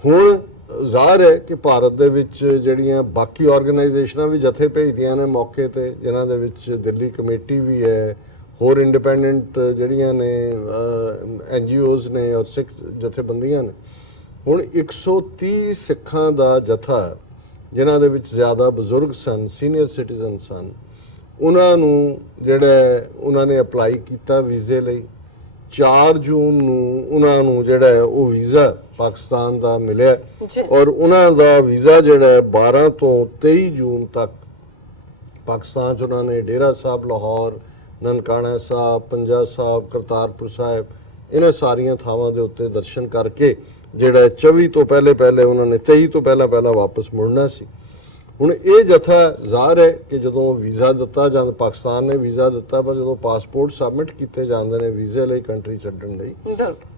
ਹੁਣ ਜ਼ਾਹਰ ਹੈ ਕਿ ਭਾਰਤ ਦੇ ਵਿੱਚ ਜਿਹੜੀਆਂ ਬਾਕੀ ਆਰਗੇਨਾਈਜੇਸ਼ਨਾਂ ਵੀ ਜਥੇ ਭੇਜਦੀਆਂ ਨੇ ਮੌਕੇ ਤੇ, ਜਿਨ੍ਹਾਂ ਦੇ ਵਿੱਚ ਦਿੱਲੀ ਕਮੇਟੀ ਵੀ ਹੈ, ਹੋਰ ਇੰਡੀਪੈਂਡੈਂਟ ਜਿਹੜੀਆਂ ਨੇ ਐਨਜੀਓਜ਼ ਨੇ ਔਰ ਸਿੱਖ ਜਥੇਬੰਦੀਆਂ ਨੇ। ਹੁਣ 130 ਸਿੱਖਾਂ ਦਾ ਜਥਾ ਜਿਨ੍ਹਾਂ ਦੇ ਵਿੱਚ ਜ਼ਿਆਦਾ ਬਜ਼ੁਰਗ ਸਨ, ਸੀਨੀਅਰ ਸਿਟੀਜ਼ਨ ਸਨ, ਉਹਨਾਂ ਨੂੰ ਜਿਹੜਾ ਉਹਨਾਂ ਨੇ ਅਪਲਾਈ ਕੀਤਾ ਵੀਜ਼ੇ ਲਈ। 4 ਜੂਨ ਨੂੰ ਉਹਨਾਂ ਨੂੰ ਜਿਹੜਾ ਉਹ ਵੀਜ਼ਾ ਪਾਕਿਸਤਾਨ ਦਾ ਮਿਲਿਆ ਔਰ ਉਹਨਾਂ ਦਾ ਵੀਜ਼ਾ ਜਿਹੜਾ 12 ਤੋਂ 23 ਜੂਨ ਤੱਕ ਪਾਕਿਸਤਾਨ 'ਚ ਉਹਨਾਂ ਨੇ ਡੇਰਾ ਸਾਹਿਬ ਲਾਹੌਰ, ਨਨਕਾਣਾ ਸਾਹਿਬ, ਪੰਜਾ ਸਾਹਿਬ, ਕਰਤਾਰਪੁਰ ਸਾਹਿਬ, ਇਹਨਾਂ ਸਾਰੀਆਂ ਥਾਵਾਂ ਦੇ ਉੱਤੇ ਦਰਸ਼ਨ ਕਰਕੇ ਜਿਹੜਾ 24 ਤੋਂ ਪਹਿਲੇ ਉਹਨਾਂ ਨੇ 23 ਤੋਂ ਪਹਿਲਾਂ ਵਾਪਸ ਮੁੜਨਾ ਸੀ। ਹੁਣ ਇਹ ਜਥਾ ਜ਼ਾਹਰ ਹੈ ਕਿ ਜਦੋਂ ਵੀਜ਼ਾ ਦਿੱਤਾ ਜਾਂਦਾ, ਪਾਕਿਸਤਾਨ ਨੇ ਵੀਜ਼ਾ ਦਿੱਤਾ, ਪਰ ਜਦੋਂ ਪਾਸਪੋਰਟ ਸਬਮਿਟ ਕੀਤੇ ਜਾਂਦੇ ਨੇ ਵੀਜ਼ੇ ਲਈ ਕੰਟਰੀ ਛੱਡਣ ਲਈ,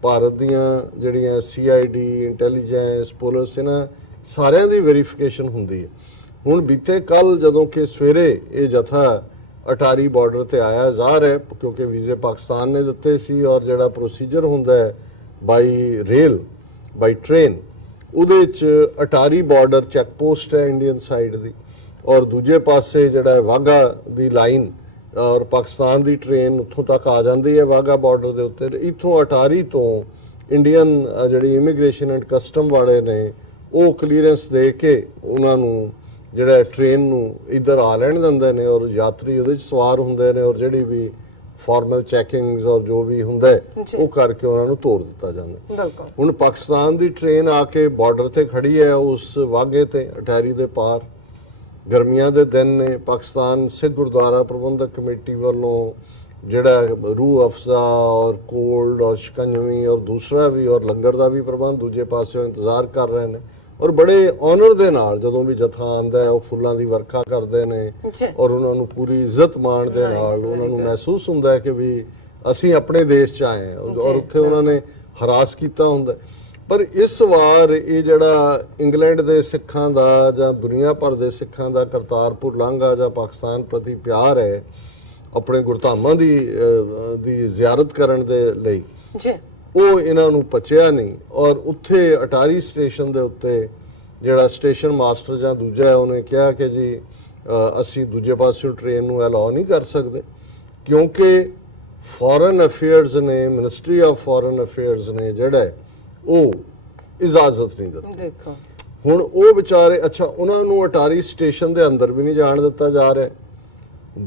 ਭਾਰਤ ਦੀਆਂ ਜਿਹੜੀਆਂ ਸੀਆਈਡੀ, ਇੰਟੈਲੀਜੈਂਸ, ਪੁਲਿਸ, ਇਹਨਾਂ ਸਾਰਿਆਂ ਦੀ ਵੈਰੀਫਿਕੇਸ਼ਨ ਹੁੰਦੀ ਹੈ। ਹੁਣ ਬੀਤੇ ਕੱਲ ਜਦੋਂ ਕਿ ਸਵੇਰੇ ਇਹ ਜਥਾ ਅਟਾਰੀ ਬਾਰਡਰ ਤੇ ਆਇਆ, ਜ਼ਾਹਰ ਹੈ ਕਿਉਂਕਿ ਵੀਜ਼ੇ ਪਾਕਿਸਤਾਨ ਨੇ ਦਿੱਤੇ ਸੀ ਔਰ ਜਿਹੜਾ ਪ੍ਰੋਸੀਜਰ ਹੁੰਦਾ ਹੈ ਬਾਈ ਰੇਲ, ਬਾਈ ਟ੍ਰੇਨ, ਉਹਦੇ 'ਚ ਅਟਾਰੀ ਬਾਰਡਰ ਚੈੱਕ ਪੋਸਟ ਹੈ ਇੰਡੀਅਨ ਸਾਈਡ ਦੀ ਔਰ ਦੂਜੇ ਪਾਸੇ ਜਿਹੜਾ ਵਾਘਾ ਦੀ ਲਾਈਨ ਔਰ ਪਾਕਿਸਤਾਨ ਦੀ ਟ੍ਰੇਨ ਉੱਥੋਂ ਤੱਕ ਆ ਜਾਂਦੀ ਹੈ ਵਾਘਾ ਬਾਰਡਰ ਦੇ ਉੱਤੇ। ਇੱਥੋਂ ਅਟਾਰੀ ਤੋਂ ਇੰਡੀਅਨ ਜਿਹੜੀ ਇਮੀਗ੍ਰੇਸ਼ਨ ਐਂਡ ਕਸਟਮ ਵਾਲੇ ਨੇ ਉਹ ਕਲੀਅਰੈਂਸ ਦੇ ਕੇ ਉਹਨਾਂ ਨੂੰ ਜਿਹੜਾ ਟ੍ਰੇਨ ਨੂੰ ਇੱਧਰ ਆ ਲੈਣ ਦਿੰਦੇ ਨੇ ਔਰ ਯਾਤਰੀ ਉਹਦੇ 'ਚ ਸਵਾਰ ਹੁੰਦੇ ਨੇ ਔਰ ਜਿਹੜੀ ਵੀ ਫਾਰਮਲ ਚੈਕਿੰਗਸ ਔਰ ਜੋ ਵੀ ਹੁੰਦਾ ਉਹ ਕਰਕੇ ਉਹਨਾਂ ਨੂੰ ਤੋਰ ਦਿੱਤਾ ਜਾਂਦਾ। ਹੁਣ ਪਾਕਿਸਤਾਨ ਦੀ ਟ੍ਰੇਨ ਆ ਕੇ ਬਾਰਡਰ ਤੇ ਖੜੀ ਹੈ ਉਸ ਵਾਘੇ ਤੇ ਅਟਾਰੀ ਦੇ ਪਾਰ। ਗਰਮੀਆਂ ਦੇ ਦਿਨ ਨੇ, ਪਾਕਿਸਤਾਨ ਸਿੱਖ ਗੁਰਦੁਆਰਾ ਪ੍ਰਬੰਧਕ ਕਮੇਟੀ ਵੱਲੋਂ ਜਿਹੜਾ ਰੂਹ ਅਫਜ਼ਾ ਔਰ ਕੋਲਡ ਔਰ ਸ਼ਿਕੰਜਵੀ ਔਰ ਦੂਸਰਾ ਵੀ ਔਰ ਲੰਗਰ ਦਾ ਵੀ ਪ੍ਰਬੰਧ ਦੂਜੇ ਪਾਸਿਓਂ ਇੰਤਜ਼ਾਰ ਕਰ ਰਹੇ ਨੇ ਔਰ ਬੜੇ ਆਨਰ ਦੇ ਨਾਲ ਜਦੋਂ ਵੀ ਜਥਾ ਆਉਂਦਾ ਹੈ ਉਹ ਫੁੱਲਾਂ ਦੀ ਵਰਖਾ ਕਰਦੇ ਨੇ ਔਰ ਉਹਨਾਂ ਨੂੰ ਪੂਰੀ ਇੱਜ਼ਤ ਮਾਣ ਦੇ ਨਾਲ ਉਹਨਾਂ ਨੂੰ ਮਹਿਸੂਸ ਹੁੰਦਾ ਹੈ ਕਿ ਵੀ ਅਸੀਂ ਆਪਣੇ ਦੇਸ਼ 'ਚ ਆਏ ਹਾਂ ਔਰ ਉੱਥੇ ਉਹਨਾਂ ਨੇ ਹਰਾਸ ਕੀਤਾ ਹੁੰਦਾ। ਪਰ ਇਸ ਵਾਰ ਇਹ ਜਿਹੜਾ ਇੰਗਲੈਂਡ ਦੇ ਸਿੱਖਾਂ ਦਾ ਜਾਂ ਦੁਨੀਆ ਭਰ ਦੇ ਸਿੱਖਾਂ ਦਾ ਕਰਤਾਰਪੁਰ ਲਾਂਘਾ ਜਾਂ ਪਾਕਿਸਤਾਨ ਪ੍ਰਤੀ ਪਿਆਰ ਹੈ ਆਪਣੇ ਗੁਰਧਾਮਾਂ ਦੀ ਜ਼ਿਆਰਤ ਕਰਨ ਦੇ ਲਈ, ਉਹ ਇਹਨਾਂ ਨੂੰ ਪਚਿਆ ਨਹੀਂ ਔਰ ਉੱਥੇ ਅਟਾਰੀ ਸਟੇਸ਼ਨ ਦੇ ਉੱਤੇ ਜਿਹੜਾ ਸਟੇਸ਼ਨ ਮਾਸਟਰ ਜਾਂ ਦੂਜਾ ਹੈ ਉਹਨੇ ਕਿਹਾ ਕਿ ਜੀ ਅਸੀਂ ਦੂਜੇ ਪਾਸਿਓਂ ਟ੍ਰੇਨ ਨੂੰ ਅਲਾਉ ਨਹੀਂ ਕਰ ਸਕਦੇ ਕਿਉਂਕਿ ਫੋਰਨ ਅਫੇਅਰਸ ਨੇ, ਮਿਨਿਸਟਰੀ ਆਫ ਫੋਰਨ ਅਫੇਅਰਸ ਨੇ ਜਿਹੜਾ ਉਹ ਇਜਾਜ਼ਤ ਨਹੀਂ ਦਿੱਤੀ। ਹੁਣ ਉਹ ਵਿਚਾਰੇ ਅੱਛਾ ਉਹਨਾਂ ਨੂੰ ਅਟਾਰੀ ਸਟੇਸ਼ਨ ਦੇ ਅੰਦਰ ਵੀ ਨਹੀਂ ਜਾਣ ਦਿੱਤਾ ਜਾ ਰਿਹਾ।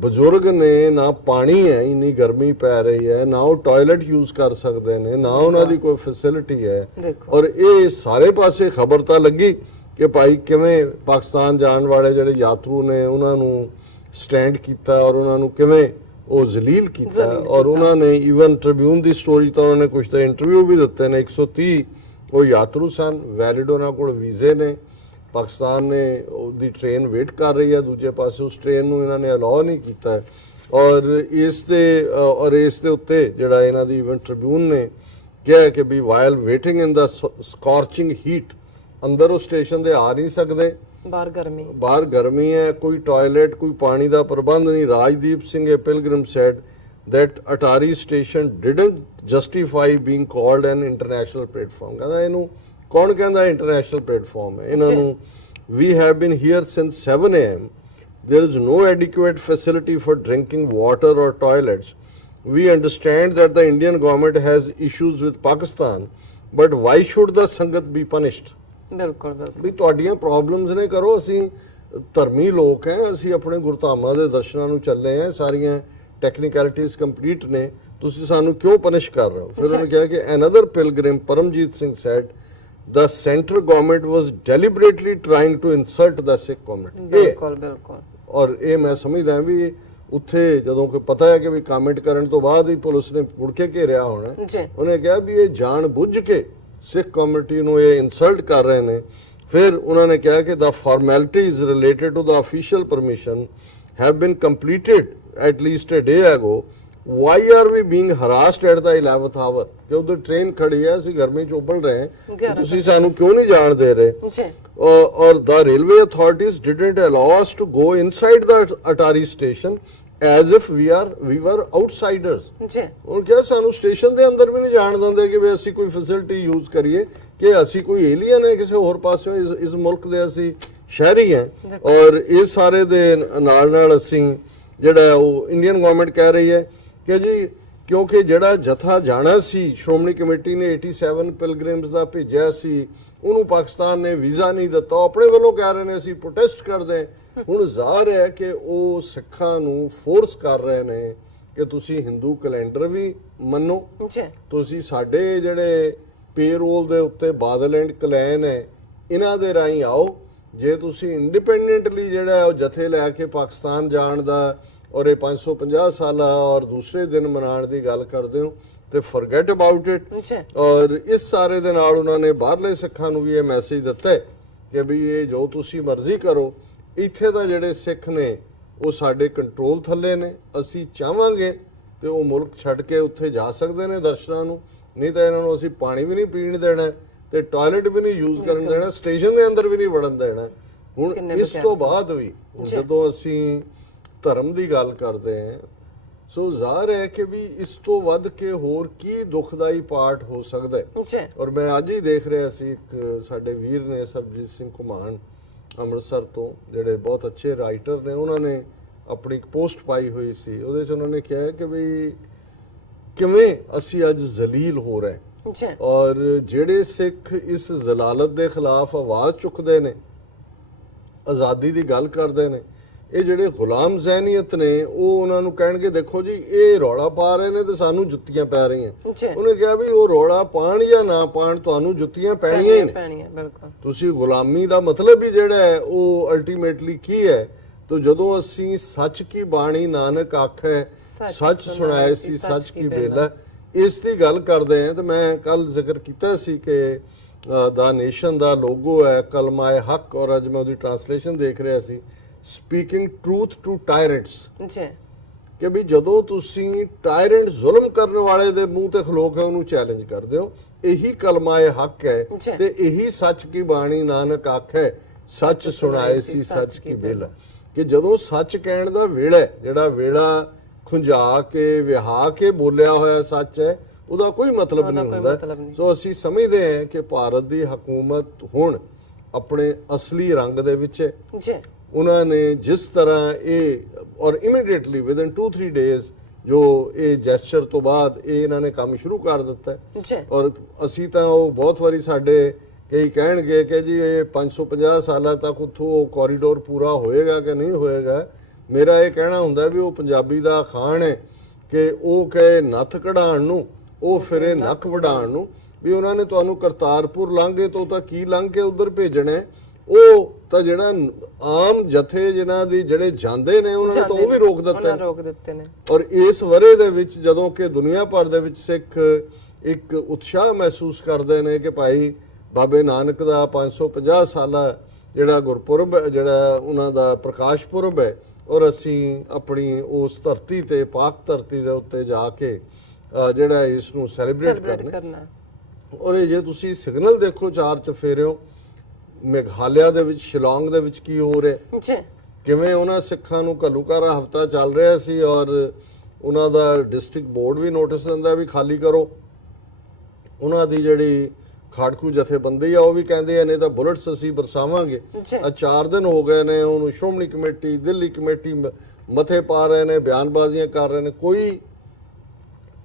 ਬਜ਼ੁਰਗ ਨੇ, ਨਾ ਪਾਣੀ ਹੈ, ਇੰਨੀ ਗਰਮੀ ਪੈ ਰਹੀ ਹੈ, ਨਾ ਉਹ ਟਾਇਲਟ ਯੂਜ਼ ਕਰ ਸਕਦੇ ਨੇ, ਨਾ ਉਹਨਾਂ ਦੀ ਕੋਈ ਫੈਸਿਲਿਟੀ ਹੈ। ਔਰ ਇਹ ਸਾਰੇ ਪਾਸੇ ਖਬਰ ਤਾਂ ਲੱਗੀ ਕਿ ਭਾਈ ਕਿਵੇਂ ਪਾਕਿਸਤਾਨ ਜਾਣ ਵਾਲੇ ਜਿਹੜੇ ਯਾਤਰੂ ਨੇ ਉਹਨਾਂ ਨੂੰ ਸਟੈਂਡ ਕੀਤਾ ਔਰ ਉਹਨਾਂ ਨੂੰ ਕਿਵੇਂ ਉਹ ਜ਼ਲੀਲ ਕੀਤਾ। ਔਰ ਉਹਨਾਂ ਨੇ ਈਵਨ ਟ੍ਰਿਬਿਊਨ ਦੀ ਸਟੋਰੀ ਤਾਂ ਉਹਨਾਂ ਨੇ ਕੁਝ ਤਾਂ ਇੰਟਰਵਿਊ ਵੀ ਦਿੱਤੇ ਨੇ। 130 ਉਹ ਯਾਤਰੂ ਸਨ, ਵੈਲਿਡ ਉਹਨਾਂ ਕੋਲ ਵੀਜ਼ੇ ਨੇ। ਪਾਕਿਸਤਾਨ ਨੇ ਉਹਦੀ ਟ੍ਰੇਨ ਵੇਟ ਕਰ ਰਹੀ ਹੈ, ਦੂਜੇ ਪਾਸੇ ਉਸ ਟ੍ਰੇਨ ਨੂੰ ਇਹਨਾਂ ਨੇ ਅਲਾਉ ਨਹੀਂ ਕੀਤਾ। ਔਰ ਇਸ ਦੇ ਉੱਤੇ ਜਿਹੜਾ ਇਹਨਾਂ ਦੀ ਈਵਨ ਟ੍ਰਿਬਿਊਨ ਨੇ ਕਿਹਾ ਕਿ ਵੀ ਵਾਈਲ ਵੇਟਿੰਗ ਇਨ ਦਾ ਸਕਾਰਚਿੰਗ ਹੀਟ, ਅੰਦਰ ਉਹ ਸਟੇਸ਼ਨ ਦੇ ਆ ਨਹੀਂ ਸਕਦੇ, ਬਾਹਰ ਗਰਮੀ ਹੈ, ਕੋਈ ਟਾਇਲਟ, ਕੋਈ ਪਾਣੀ ਦਾ ਪ੍ਰਬੰਧ ਨਹੀਂ। Rajdeep Singh a pilgrim said that Atari station didn't justify being called an international platform। ਕਹਿੰਦਾ ਇਹਨੂੰ ਕੌਣ ਕਹਿੰਦਾ ਇੰਟਰਨੈਸ਼ਨਲ ਪਲੇਟਫਾਰਮ ਹੈ ਇਹਨਾਂ ਨੂੰ। we have been here since 7 AM, there is no adequate facility for drinking water or toilets, we understand that the Indian government has issues with Pakistan, but why should the sangat be punished। ਬਿਲਕੁਲ ਵੀ ਤੁਹਾਡੀਆਂ problems ਨੇ, ਕਰੋ, ਅਸੀਂ ਧਰਮੀ ਲੋਕ ਹੈ, ਅਸੀਂ ਆਪਣੇ ਗੁਰਧਾਮਾਂ ਦੇ ਦਰਸ਼ਨਾਂ ਨੂੰ ਚੱਲੇ ਆ, ਸਾਰੀਆਂ ਟੈਕਨੀਕੈਲਿਟੀਜ਼ ਕੰਪਲੀਟ ਨੇ, ਤੁਸੀਂ ਸਾਨੂੰ ਕਿਉਂ ਪਨਿਸ਼ ਕਰ ਰਹੇ ਹੋ। ਫਿਰ ਉਹਨੇ ਕਿਹਾ ਕਿ another pilgrim Paramjit Singh said the central government was deliberately trying to insult the Sikh community। ਬਿਲਕੁਲ ਔਰ ਇਹ ਮੈਂ ਸਮਝਦਾ ਵੀ ਉੱਥੇ ਜਦੋਂ ਕਿ ਪਤਾ ਹੈ ਕਿ ਵੀ ਕਮੈਂਟ ਕਰਨ ਤੋਂ ਬਾਅਦ ਹੀ ਪੁਲਿਸ ਨੇ ਮੁੜ ਕੇ ਘੇਰਿਆ ਹੋਣਾ, ਉਹਨੇ ਕਿਹਾ ਵੀ ਇਹ ਜਾਣ ਬੁੱਝ ਕੇ ਸਿੱਖ ਕਮਿਊਨਿਟੀ ਨੂੰ ਇਹ ਇਨਸਲਟ ਕਰ ਰਹੇ ਨੇ। ਫਿਰ ਉਹਨਾਂ ਨੇ ਕਿਹਾ ਕਿ the formalities related to the official permission have been completed at least a day ago, why are we being harassed at the 11th hour। ਕਿ ਉਧਰ ਟ੍ਰੇਨ ਖੜੀ ਹੈ, ਅਸੀਂ ਗਰਮੀ ਚ ਉਬਲ ਰਹੇ ਹਾਂ, ਤੁਸੀਂ ਸਾਨੂੰ ਕਿਉਂ ਨਹੀਂ ਜਾਣ ਦੇ ਰਹੇ। ਔਰ the railway authorities didn't allow us to go inside the Atari station as if we were outsiders। ਉਹ ਕਿਹਾ ਸਾਨੂੰ ਸਟੇਸ਼ਨ ਦੇ ਅੰਦਰ ਵੀ ਨਹੀਂ ਜਾਣ ਦਿੰਦੇ ਕਿ ਵੀ ਅਸੀਂ ਕੋਈ ਫੈਸਿਲਿਟੀ ਯੂਜ਼ ਕਰੀਏ, ਕਿ ਅਸੀਂ ਕੋਈ ਏਲੀਅਨ ਹੈ ਕਿਸੇ ਹੋਰ ਪਾਸਿਓਂ, ਇਸ ਮੁਲਕ ਦੇ ਅਸੀਂ ਸ਼ਹਿਰੀ ਹਾਂ। ਔਰ ਇਸ ਸਾਰੇ ਦੇ ਨਾਲ ਅਸੀਂ ਜਿਹੜਾ ਉਹ ਇੰਡੀਅਨ ਗਵਰਨਮੈਂਟ ਕਹਿ ਰਹੀ ਹੈ ਕਿ ਜੀ ਕਿਉਂਕਿ ਜਿਹੜਾ ਜਥਾ ਜਾਣਾ ਸੀ, ਸ਼੍ਰੋਮਣੀ ਕਮੇਟੀ ਨੇ 87 ਪਿਲਗ੍ਰਿਮਸ ਦਾ ਭੇਜਿਆ ਸੀ, ਉਹਨੂੰ ਪਾਕਿਸਤਾਨ ਨੇ ਵੀਜ਼ਾ ਨਹੀਂ ਦਿੱਤਾ। ਆਪਣੇ ਵੱਲੋਂ ਕਹਿ ਰਹੇ ਨੇ ਅਸੀਂ ਪ੍ਰੋਟੈਸਟ ਕਰਦੇ। ਹੁਣ ਜ਼ਾਹਰ ਹੈ ਕਿ ਉਹ ਸਿੱਖਾਂ ਨੂੰ ਫੋਰਸ ਕਰ ਰਹੇ ਨੇ ਕਿ ਤੁਸੀਂ ਹਿੰਦੂ ਕੈਲੰਡਰ ਵੀ ਮੰਨੋ, ਤੁਸੀਂ ਸਾਡੇ ਜਿਹੜੇ ਪੇਰੋਲ ਦੇ ਉੱਤੇ ਬਾਦਲ ਐਂਡ ਕਲੈਨ ਹੈ ਇਹਨਾਂ ਦੇ ਰਾਹੀਂ ਆਓ। ਜੇ ਤੁਸੀਂ ਇੰਡੀਪੈਂਡੈਂਟਲੀ ਜਿਹੜਾ ਉਹ ਜਥੇ ਲੈ ਕੇ ਪਾਕਿਸਤਾਨ ਜਾਣ ਦਾ ਔਰ ਇਹ 550 ਸਾਲਾ ਔਰ ਦੂਸਰੇ ਦਿਨ ਮਨਾਉਣ ਦੀ ਗੱਲ ਕਰਦੇ ਹੋ ਤੇ ਫੋਰਗੇਟ ਅਬਾਊਟ ਇਟ। ਔਰ ਇਸ ਸਾਰੇ ਦੇ ਨਾਲ ਉਹਨਾਂ ਨੇ ਬਾਹਰਲੇ ਸਿੱਖਾਂ ਨੂੰ ਵੀ ਇਹ ਮੈਸੇਜ ਦਿੱਤਾ ਕਿ ਵੀ ਇਹ ਜੋ ਤੁਸੀਂ ਮਰਜ਼ੀ ਕਰੋ, ਇੱਥੇ ਦਾ ਜਿਹੜੇ ਸਿੱਖ ਨੇ ਉਹ ਸਾਡੇ ਕੰਟਰੋਲ ਥੱਲੇ ਨੇ, ਅਸੀਂ ਚਾਹਾਂਗੇ ਤੇ ਉਹ ਮੁਲਕ ਛੱਡ ਕੇ ਉੱਥੇ ਜਾ ਸਕਦੇ ਨੇ ਦਰਸ਼ਨਾਂ ਨੂੰ, ਨਹੀਂ ਤਾਂ ਇਹਨਾਂ ਨੂੰ ਅਸੀਂ ਪਾਣੀ ਵੀ ਨਹੀਂ ਪੀਣ ਦੇਣਾ ਤੇ ਟਾਇਲਟ ਵੀ ਨਹੀਂ ਯੂਜ਼ ਕਰਨ ਦੇਣਾ, ਸਟੇਸ਼ਨ ਦੇ ਅੰਦਰ ਵੀ ਨਹੀਂ ਵੜਨ ਦੇਣਾ। ਹੁਣ ਇਸ ਤੋਂ ਬਾਅਦ ਵੀ ਜਦੋਂ ਅਸੀਂ ਧਰਮ ਦੀ ਗੱਲ ਕਰਦੇ ਹਾਂ, ਸੋ ਜ਼ਾਹਰ ਹੈ ਕਿ ਵੀ ਇਸ ਤੋਂ ਵੱਧ ਕੇ ਹੋਰ ਕੀ ਦੁਖਦਾਈ ਪਾਰਟ ਹੋ ਸਕਦਾ ਹੈ। ਔਰ ਮੈਂ ਅੱਜ ਹੀ ਦੇਖ ਰਿਹਾ ਸੀ, ਇੱਕ ਸਾਡੇ ਵੀਰ ਨੇ ਸਰਬਜੀਤ ਸਿੰਘ ਘੁਮਾਣ ਅੰਮ੍ਰਿਤਸਰ ਤੋਂ, ਜਿਹੜੇ ਬਹੁਤ ਅੱਛੇ ਰਾਈਟਰ ਨੇ, ਉਹਨਾਂ ਨੇ ਆਪਣੀ ਇੱਕ ਪੋਸਟ ਪਾਈ ਹੋਈ ਸੀ, ਉਹਦੇ 'ਚ ਉਹਨਾਂ ਨੇ ਕਿਹਾ ਕਿ ਵੀ ਕਿਵੇਂ ਅਸੀਂ ਅੱਜ ਜ਼ਲੀਲ ਹੋ ਰਹੇ। ਔਰ ਜਿਹੜੇ ਸਿੱਖ ਇਸ ਜ਼ਲਾਲਤ ਦੇ ਖਿਲਾਫ ਆਵਾਜ਼ ਚੁੱਕਦੇ ਨੇ, ਆਜ਼ਾਦੀ ਦੀ ਗੱਲ ਕਰਦੇ ਨੇ, ਇਹ ਜਿਹੜੇ ਗੁਲਾਮ ਜ਼ਹਿਨੀਅਤ ਨੇ ਉਹ ਉਹਨਾਂ ਨੂੰ ਕਹਿਣਗੇ ਦੇਖੋ ਜੀ ਇਹ ਰੌਲਾ ਪਾ ਰਹੇ ਨੇ ਤੇ ਸਾਨੂੰ ਜੁੱਤੀਆਂ ਪੈ ਰਹੀਆਂ। ਉਹਨੇ ਕਿਹਾ ਵੀ ਉਹ ਰੌਲਾ ਪਾਣ ਜਾਂ ਨਾ ਪਾਣ, ਤੁਹਾਨੂੰ ਜੁੱਤੀਆਂ ਪੈਣੀਆਂ ਹੀ ਨੇ। ਤੁਸੀਂ ਗੁਲਾਮੀ ਦਾ ਮਤਲਬ ਹੀ ਜਿਹੜਾ ਹੈ ਉਹ ਅਲਟੀਮੇਟਲੀ ਕੀ ਹੈ। तो ਜਦੋਂ ਅਸੀਂ ਸੱਚ ਕੀ ਬਾਣੀ ਨਾਨਕ ਆਖੇ ਸੱਚ ਸੁਣਾਏ ਸੀ ਸੱਚ ਕੀ ਬੇਲਾ, ਇਸ ਦੀ ਗੱਲ ਕਰਦੇ ਹਾਂ। ਤੇ ਮੈਂ ਕੱਲ ਜ਼ਿਕਰ ਕੀਤਾ ਸੀ ਕਿ ਦਾ ਨੇਸ਼ਨ ਦਾ ਲੋਗੋ ਹੈ ਕਲਮਾਏ ਹੱਕ, ਔਰ ਅੱਜ ਮੈਂ ਉਹਦੀ ਟ੍ਰਾਂਸਲੇਸ਼ਨ ਦੇਖ ਰਿਹਾ ਸੀ, ਸਪੀਕਿੰਗ ਟਰੂਥ ਟੂ ਟਾਇਰੈਂਟਸ, ਕਿ ਵੀ ਜਦੋਂ ਤੁਸੀਂ ਟਾਇਰੈਂਟ ਜ਼ੁਲਮ ਕਰਨ ਵਾਲੇ ਦੇ ਮੂੰਹ ਤੇ ਖਲੋ ਕੇ ਉਹਨੂੰ ਚੈਲੰਜ ਕਰਦੇ ਹੋ, ਇਹੀ ਕਲਮਾਏ ਹੱਕ ਹੈ ਤੇ ਇਹੀ ਸੱਚ ਕੀ ਬਾਣੀ ਨਾਨਕ ਆਖੇ ਸੱਚ ਸੁਣਾਏ ਸੀ ਸੱਚ ਕੀ ਬੇਲਾ। ਕਿ ਜਦੋਂ ਸੱਚ ਕਹਿਣ ਦਾ ਵੇਲਾ, ਜਿਹੜਾ ਵੇਲਾ ਖੁੰਝਾ ਕੇ ਵਿਹਾ ਕੇ ਬੋਲਿਆ ਹੋਇਆ ਸੱਚ ਹੈ, ਉਹਦਾ ਕੋਈ ਮਤਲਬ ਨਹੀਂ ਹੁੰਦਾ। ਸੋ ਅਸੀਂ ਸਮਝਦੇ ਹਾਂ ਕਿ ਭਾਰਤ ਦੀ ਹਕੂਮਤ ਹੁਣ ਆਪਣੇ ਅਸਲੀ ਰੰਗ ਦੇ ਵਿੱਚ ਹੈ। ਉਹਨਾਂ ਨੇ ਜਿਸ ਤਰ੍ਹਾਂ ਇਹ ਔਰ ਇਮੀਡੀਏਟਲੀ ਵਿਦਨ 2-3 ਡੇਜ਼ ਜੋ ਇਹ ਜੈਸਚਰ ਤੋਂ ਬਾਅਦ ਇਹ ਇਹਨਾਂ ਨੇ ਕੰਮ ਸ਼ੁਰੂ ਕਰ ਦਿੱਤਾ ਹੈ। ਔਰ ਅਸੀਂ ਤਾਂ ਉਹ ਬਹੁਤ ਵਾਰੀ ਸਾਡੇ ਕਈ ਕਹਿਣਗੇ ਕਿ ਜੀ ਇਹ 550 ਸਾਲਾਂ ਤੱਕ ਉੱਥੋਂ ਉਹ ਕੋਰੀਡੋਰ ਪੂਰਾ ਹੋਏਗਾ ਕਿ ਨਹੀਂ ਹੋਏਗਾ। ਮੇਰਾ ਇਹ ਕਹਿਣਾ ਹੁੰਦਾ ਵੀ ਉਹ ਪੰਜਾਬੀ ਦਾ ਅਖਾਣ ਹੈ ਕਿ ਉਹ ਕਹੇ ਨੱਥ ਕਢਾਉਣ ਨੂੰ, ਉਹ ਫਿਰੇ ਨੱਕ ਵਢਾਉਣ ਨੂੰ। ਵੀ ਉਹਨਾਂ ਨੇ ਤੁਹਾਨੂੰ ਕਰਤਾਰਪੁਰ ਲਾਂਘੇ ਤੋਂ ਤਾਂ ਕੀ ਲੰਘ ਕੇ ਉਧਰ ਭੇਜਣਾ, ਉਹ ਤਾਂ ਜਿਹੜਾ ਆਮ ਜਥੇ ਜਿਨ੍ਹਾਂ ਦੀ ਜਿਹੜੇ ਜਾਂਦੇ ਨੇ ਉਹਨਾਂ ਨੇ ਤਾਂ ਉਹ ਵੀ ਰੋਕ ਦਿੱਤੇ ਨੇ। ਔਰ ਇਸ ਵਰੇ ਦੇ ਵਿੱਚ ਜਦੋਂ ਕਿ ਦੁਨੀਆ ਭਰ ਦੇ ਵਿੱਚ ਸਿੱਖ ਇੱਕ ਉਤਸ਼ਾਹ ਮਹਿਸੂਸ ਕਰਦੇ ਨੇ ਕਿ ਭਾਈ ਬਾਬੇ ਨਾਨਕ ਦਾ 550 ਸਾਲਾ ਜਿਹੜਾ ਗੁਰਪੁਰਬ ਹੈ, ਜਿਹੜਾ ਉਹਨਾਂ ਦਾ ਪ੍ਰਕਾਸ਼ ਪੁਰਬ ਹੈ, ਔਰ ਅਸੀਂ ਆਪਣੀ ਉਸ ਧਰਤੀ ਤੇ ਪਾਕ ਧਰਤੀ ਦੇ ਉੱਤੇ ਜਾ ਕੇ ਜਿਹੜਾ ਇਸ ਨੂੰ ਸੈਲੀਬ੍ਰੇਟ ਕਰਨਾ। ਔਰ ਇਹ ਜੇ ਤੁਸੀਂ ਸਿਗਨਲ ਦੇਖੋ ਚਾਰ ਚਫੇਰਿਓ, ਮੇਘਾਲਿਆ ਦੇ ਵਿੱਚ ਸ਼ਿਲੌਂਗ ਦੇ ਵਿੱਚ ਕੀ ਹੋ ਰਿਹਾ ਜੀ, ਕਿਵੇਂ ਉਹਨਾਂ ਸਿੱਖਾਂ ਨੂੰ ਘੱਲੂਘਾਰਾ ਹਫਤਾ ਚੱਲ ਰਿਹਾ ਸੀ ਔਰ ਉਹਨਾਂ ਦਾ ਡਿਸਟ੍ਰਿਕਟ ਬੋਰਡ ਵੀ ਨੋਟਿਸ ਦਿੰਦਾ ਵੀ ਖਾਲੀ ਕਰੋ। ਉਹਨਾਂ ਦੀ ਜਿਹੜੀ ਖਾੜਕੂ ਜਥੇਬੰਦੀ ਆ ਉਹ ਵੀ ਕਹਿੰਦੇ ਨੇ ਤਾਂ ਬੁਲਟਸ ਅਸੀਂ ਬਰਸਾਵਾਂਗੇ। 4 ਦਿਨ ਹੋ ਗਏ ਨੇ ਉਹਨੂੰ ਸ਼੍ਰੋਮਣੀ ਕਮੇਟੀ, ਦਿੱਲੀ ਕਮੇਟੀ ਮੱਥੇ ਪਾ ਰਹੇ ਨੇ, ਬਿਆਨਬਾਜ਼ੀਆਂ ਕਰ ਰਹੇ ਨੇ। ਕੋਈ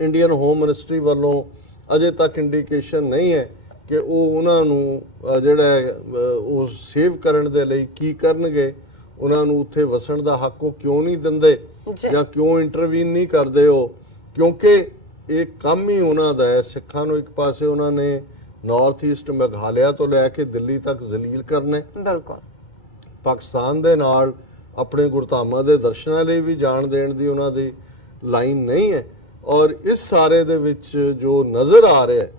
ਇੰਡੀਅਨ ਹੋਮ ਮਿਨਿਸਟਰੀ ਵੱਲੋਂ ਅਜੇ ਤੱਕ ਇੰਡੀਕੇਸ਼ਨ ਨਹੀਂ ਹੈ ਕਿ ਉਹ ਉਹਨਾਂ ਨੂੰ ਜਿਹੜਾ ਉਹ ਸੇਵ ਕਰਨ ਦੇ ਲਈ ਕੀ ਕਰਨਗੇ, ਉਹਨਾਂ ਨੂੰ ਉੱਥੇ ਵਸਣ ਦਾ ਹੱਕ ਉਹ ਕਿਉਂ ਨਹੀਂ ਦਿੰਦੇ ਜਾਂ ਕਿਉਂ ਇੰਟਰਵੀਨ ਨਹੀਂ ਕਰਦੇ ਉਹ, ਕਿਉਂਕਿ ਇਹ ਕੰਮ ਹੀ ਉਹਨਾਂ ਦਾ ਹੈ। ਸਿੱਖਾਂ ਨੂੰ ਇੱਕ ਪਾਸੇ ਉਹਨਾਂ ਨੇ ਨਾਰਥ ਈਸਟ ਮੇਘਾਲਿਆ ਤੋਂ ਲੈ ਕੇ ਦਿੱਲੀ ਤੱਕ ਜ਼ਲੀਲ ਕਰਨੇ, ਬਿਲਕੁਲ ਪਾਕਿਸਤਾਨ ਦੇ ਨਾਲ ਆਪਣੇ ਗੁਰਧਾਮਾਂ ਦੇ ਦਰਸ਼ਨਾਂ ਲਈ ਵੀ ਜਾਣ ਦੇਣ ਦੀ ਉਹਨਾਂ ਦੀ ਲਾਈਨ ਨਹੀਂ ਹੈ। ਔਰ ਇਸ ਸਾਰੇ ਦੇ ਵਿੱਚ ਜੋ ਨਜ਼ਰ ਆ ਰਿਹਾ ਹੈ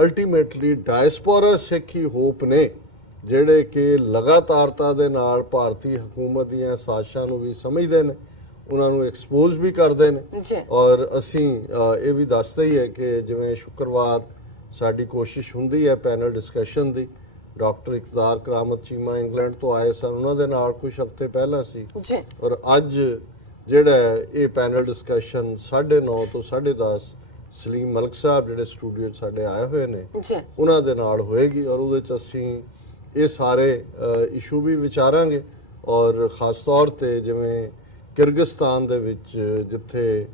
ਅਲਟੀਮੇਟਲੀ ਡਾਇਸਪੋਰਾ ਸਿੱਖ ਹੀ ਹੋਪ ਨੇ, ਜਿਹੜੇ ਕਿ ਲਗਾਤਾਰਤਾ ਦੇ ਨਾਲ ਭਾਰਤੀ ਹਕੂਮਤ ਦੀਆਂ ਸਾਜ਼ਿਸ਼ਾਂ ਨੂੰ ਵੀ ਸਮਝਦੇ ਨੇ, ਉਹਨਾਂ ਨੂੰ ਐਕਸਪੋਜ਼ ਵੀ ਕਰਦੇ ਨੇ। ਔਰ ਅਸੀਂ ਇਹ ਵੀ ਦੱਸਦੇ ਹੀ ਹੈ ਕਿ ਜਿਵੇਂ ਸ਼ੁੱਕਰਵਾਰ ਸਾਡੀ ਕੋਸ਼ਿਸ਼ ਹੁੰਦੀ ਹੈ ਪੈਨਲ ਡਿਸਕਸ਼ਨ ਦੀ, ਡਾਕਟਰ ਇਕਤਦਾਰ ਕਰਾਮਤ ਚੀਮਾ ਇੰਗਲੈਂਡ ਤੋਂ ਆਏ ਸਨ, ਉਹਨਾਂ ਦੇ ਨਾਲ ਕੁਝ ਹਫ਼ਤੇ ਪਹਿਲਾਂ ਸੀ। ਔਰ ਅੱਜ ਜਿਹੜਾ ਇਹ ਪੈਨਲ ਡਿਸਕਸ਼ਨ 9:30 ਤੋਂ 10:30 ਸਲੀਮ ਮਲਕ ਸਾਹਿਬ ਜਿਹੜੇ ਸਟੂਡੀਓ 'ਚ ਸਾਡੇ ਆਏ ਹੋਏ ਨੇ ਉਹਨਾਂ ਦੇ ਨਾਲ ਹੋਏਗੀ। ਔਰ ਉਹਦੇ 'ਚ ਅਸੀਂ ਇਹ ਸਾਰੇ ਇਸ਼ੂ ਵੀ ਵਿਚਾਰਾਂਗੇ। ਔਰ ਖਾਸ ਤੌਰ ਤੇ ਜਿਵੇਂ ਕਿਰਗਿਸਤਾਨ ਦੇ ਵਿੱਚ ਜਿੱਥੇ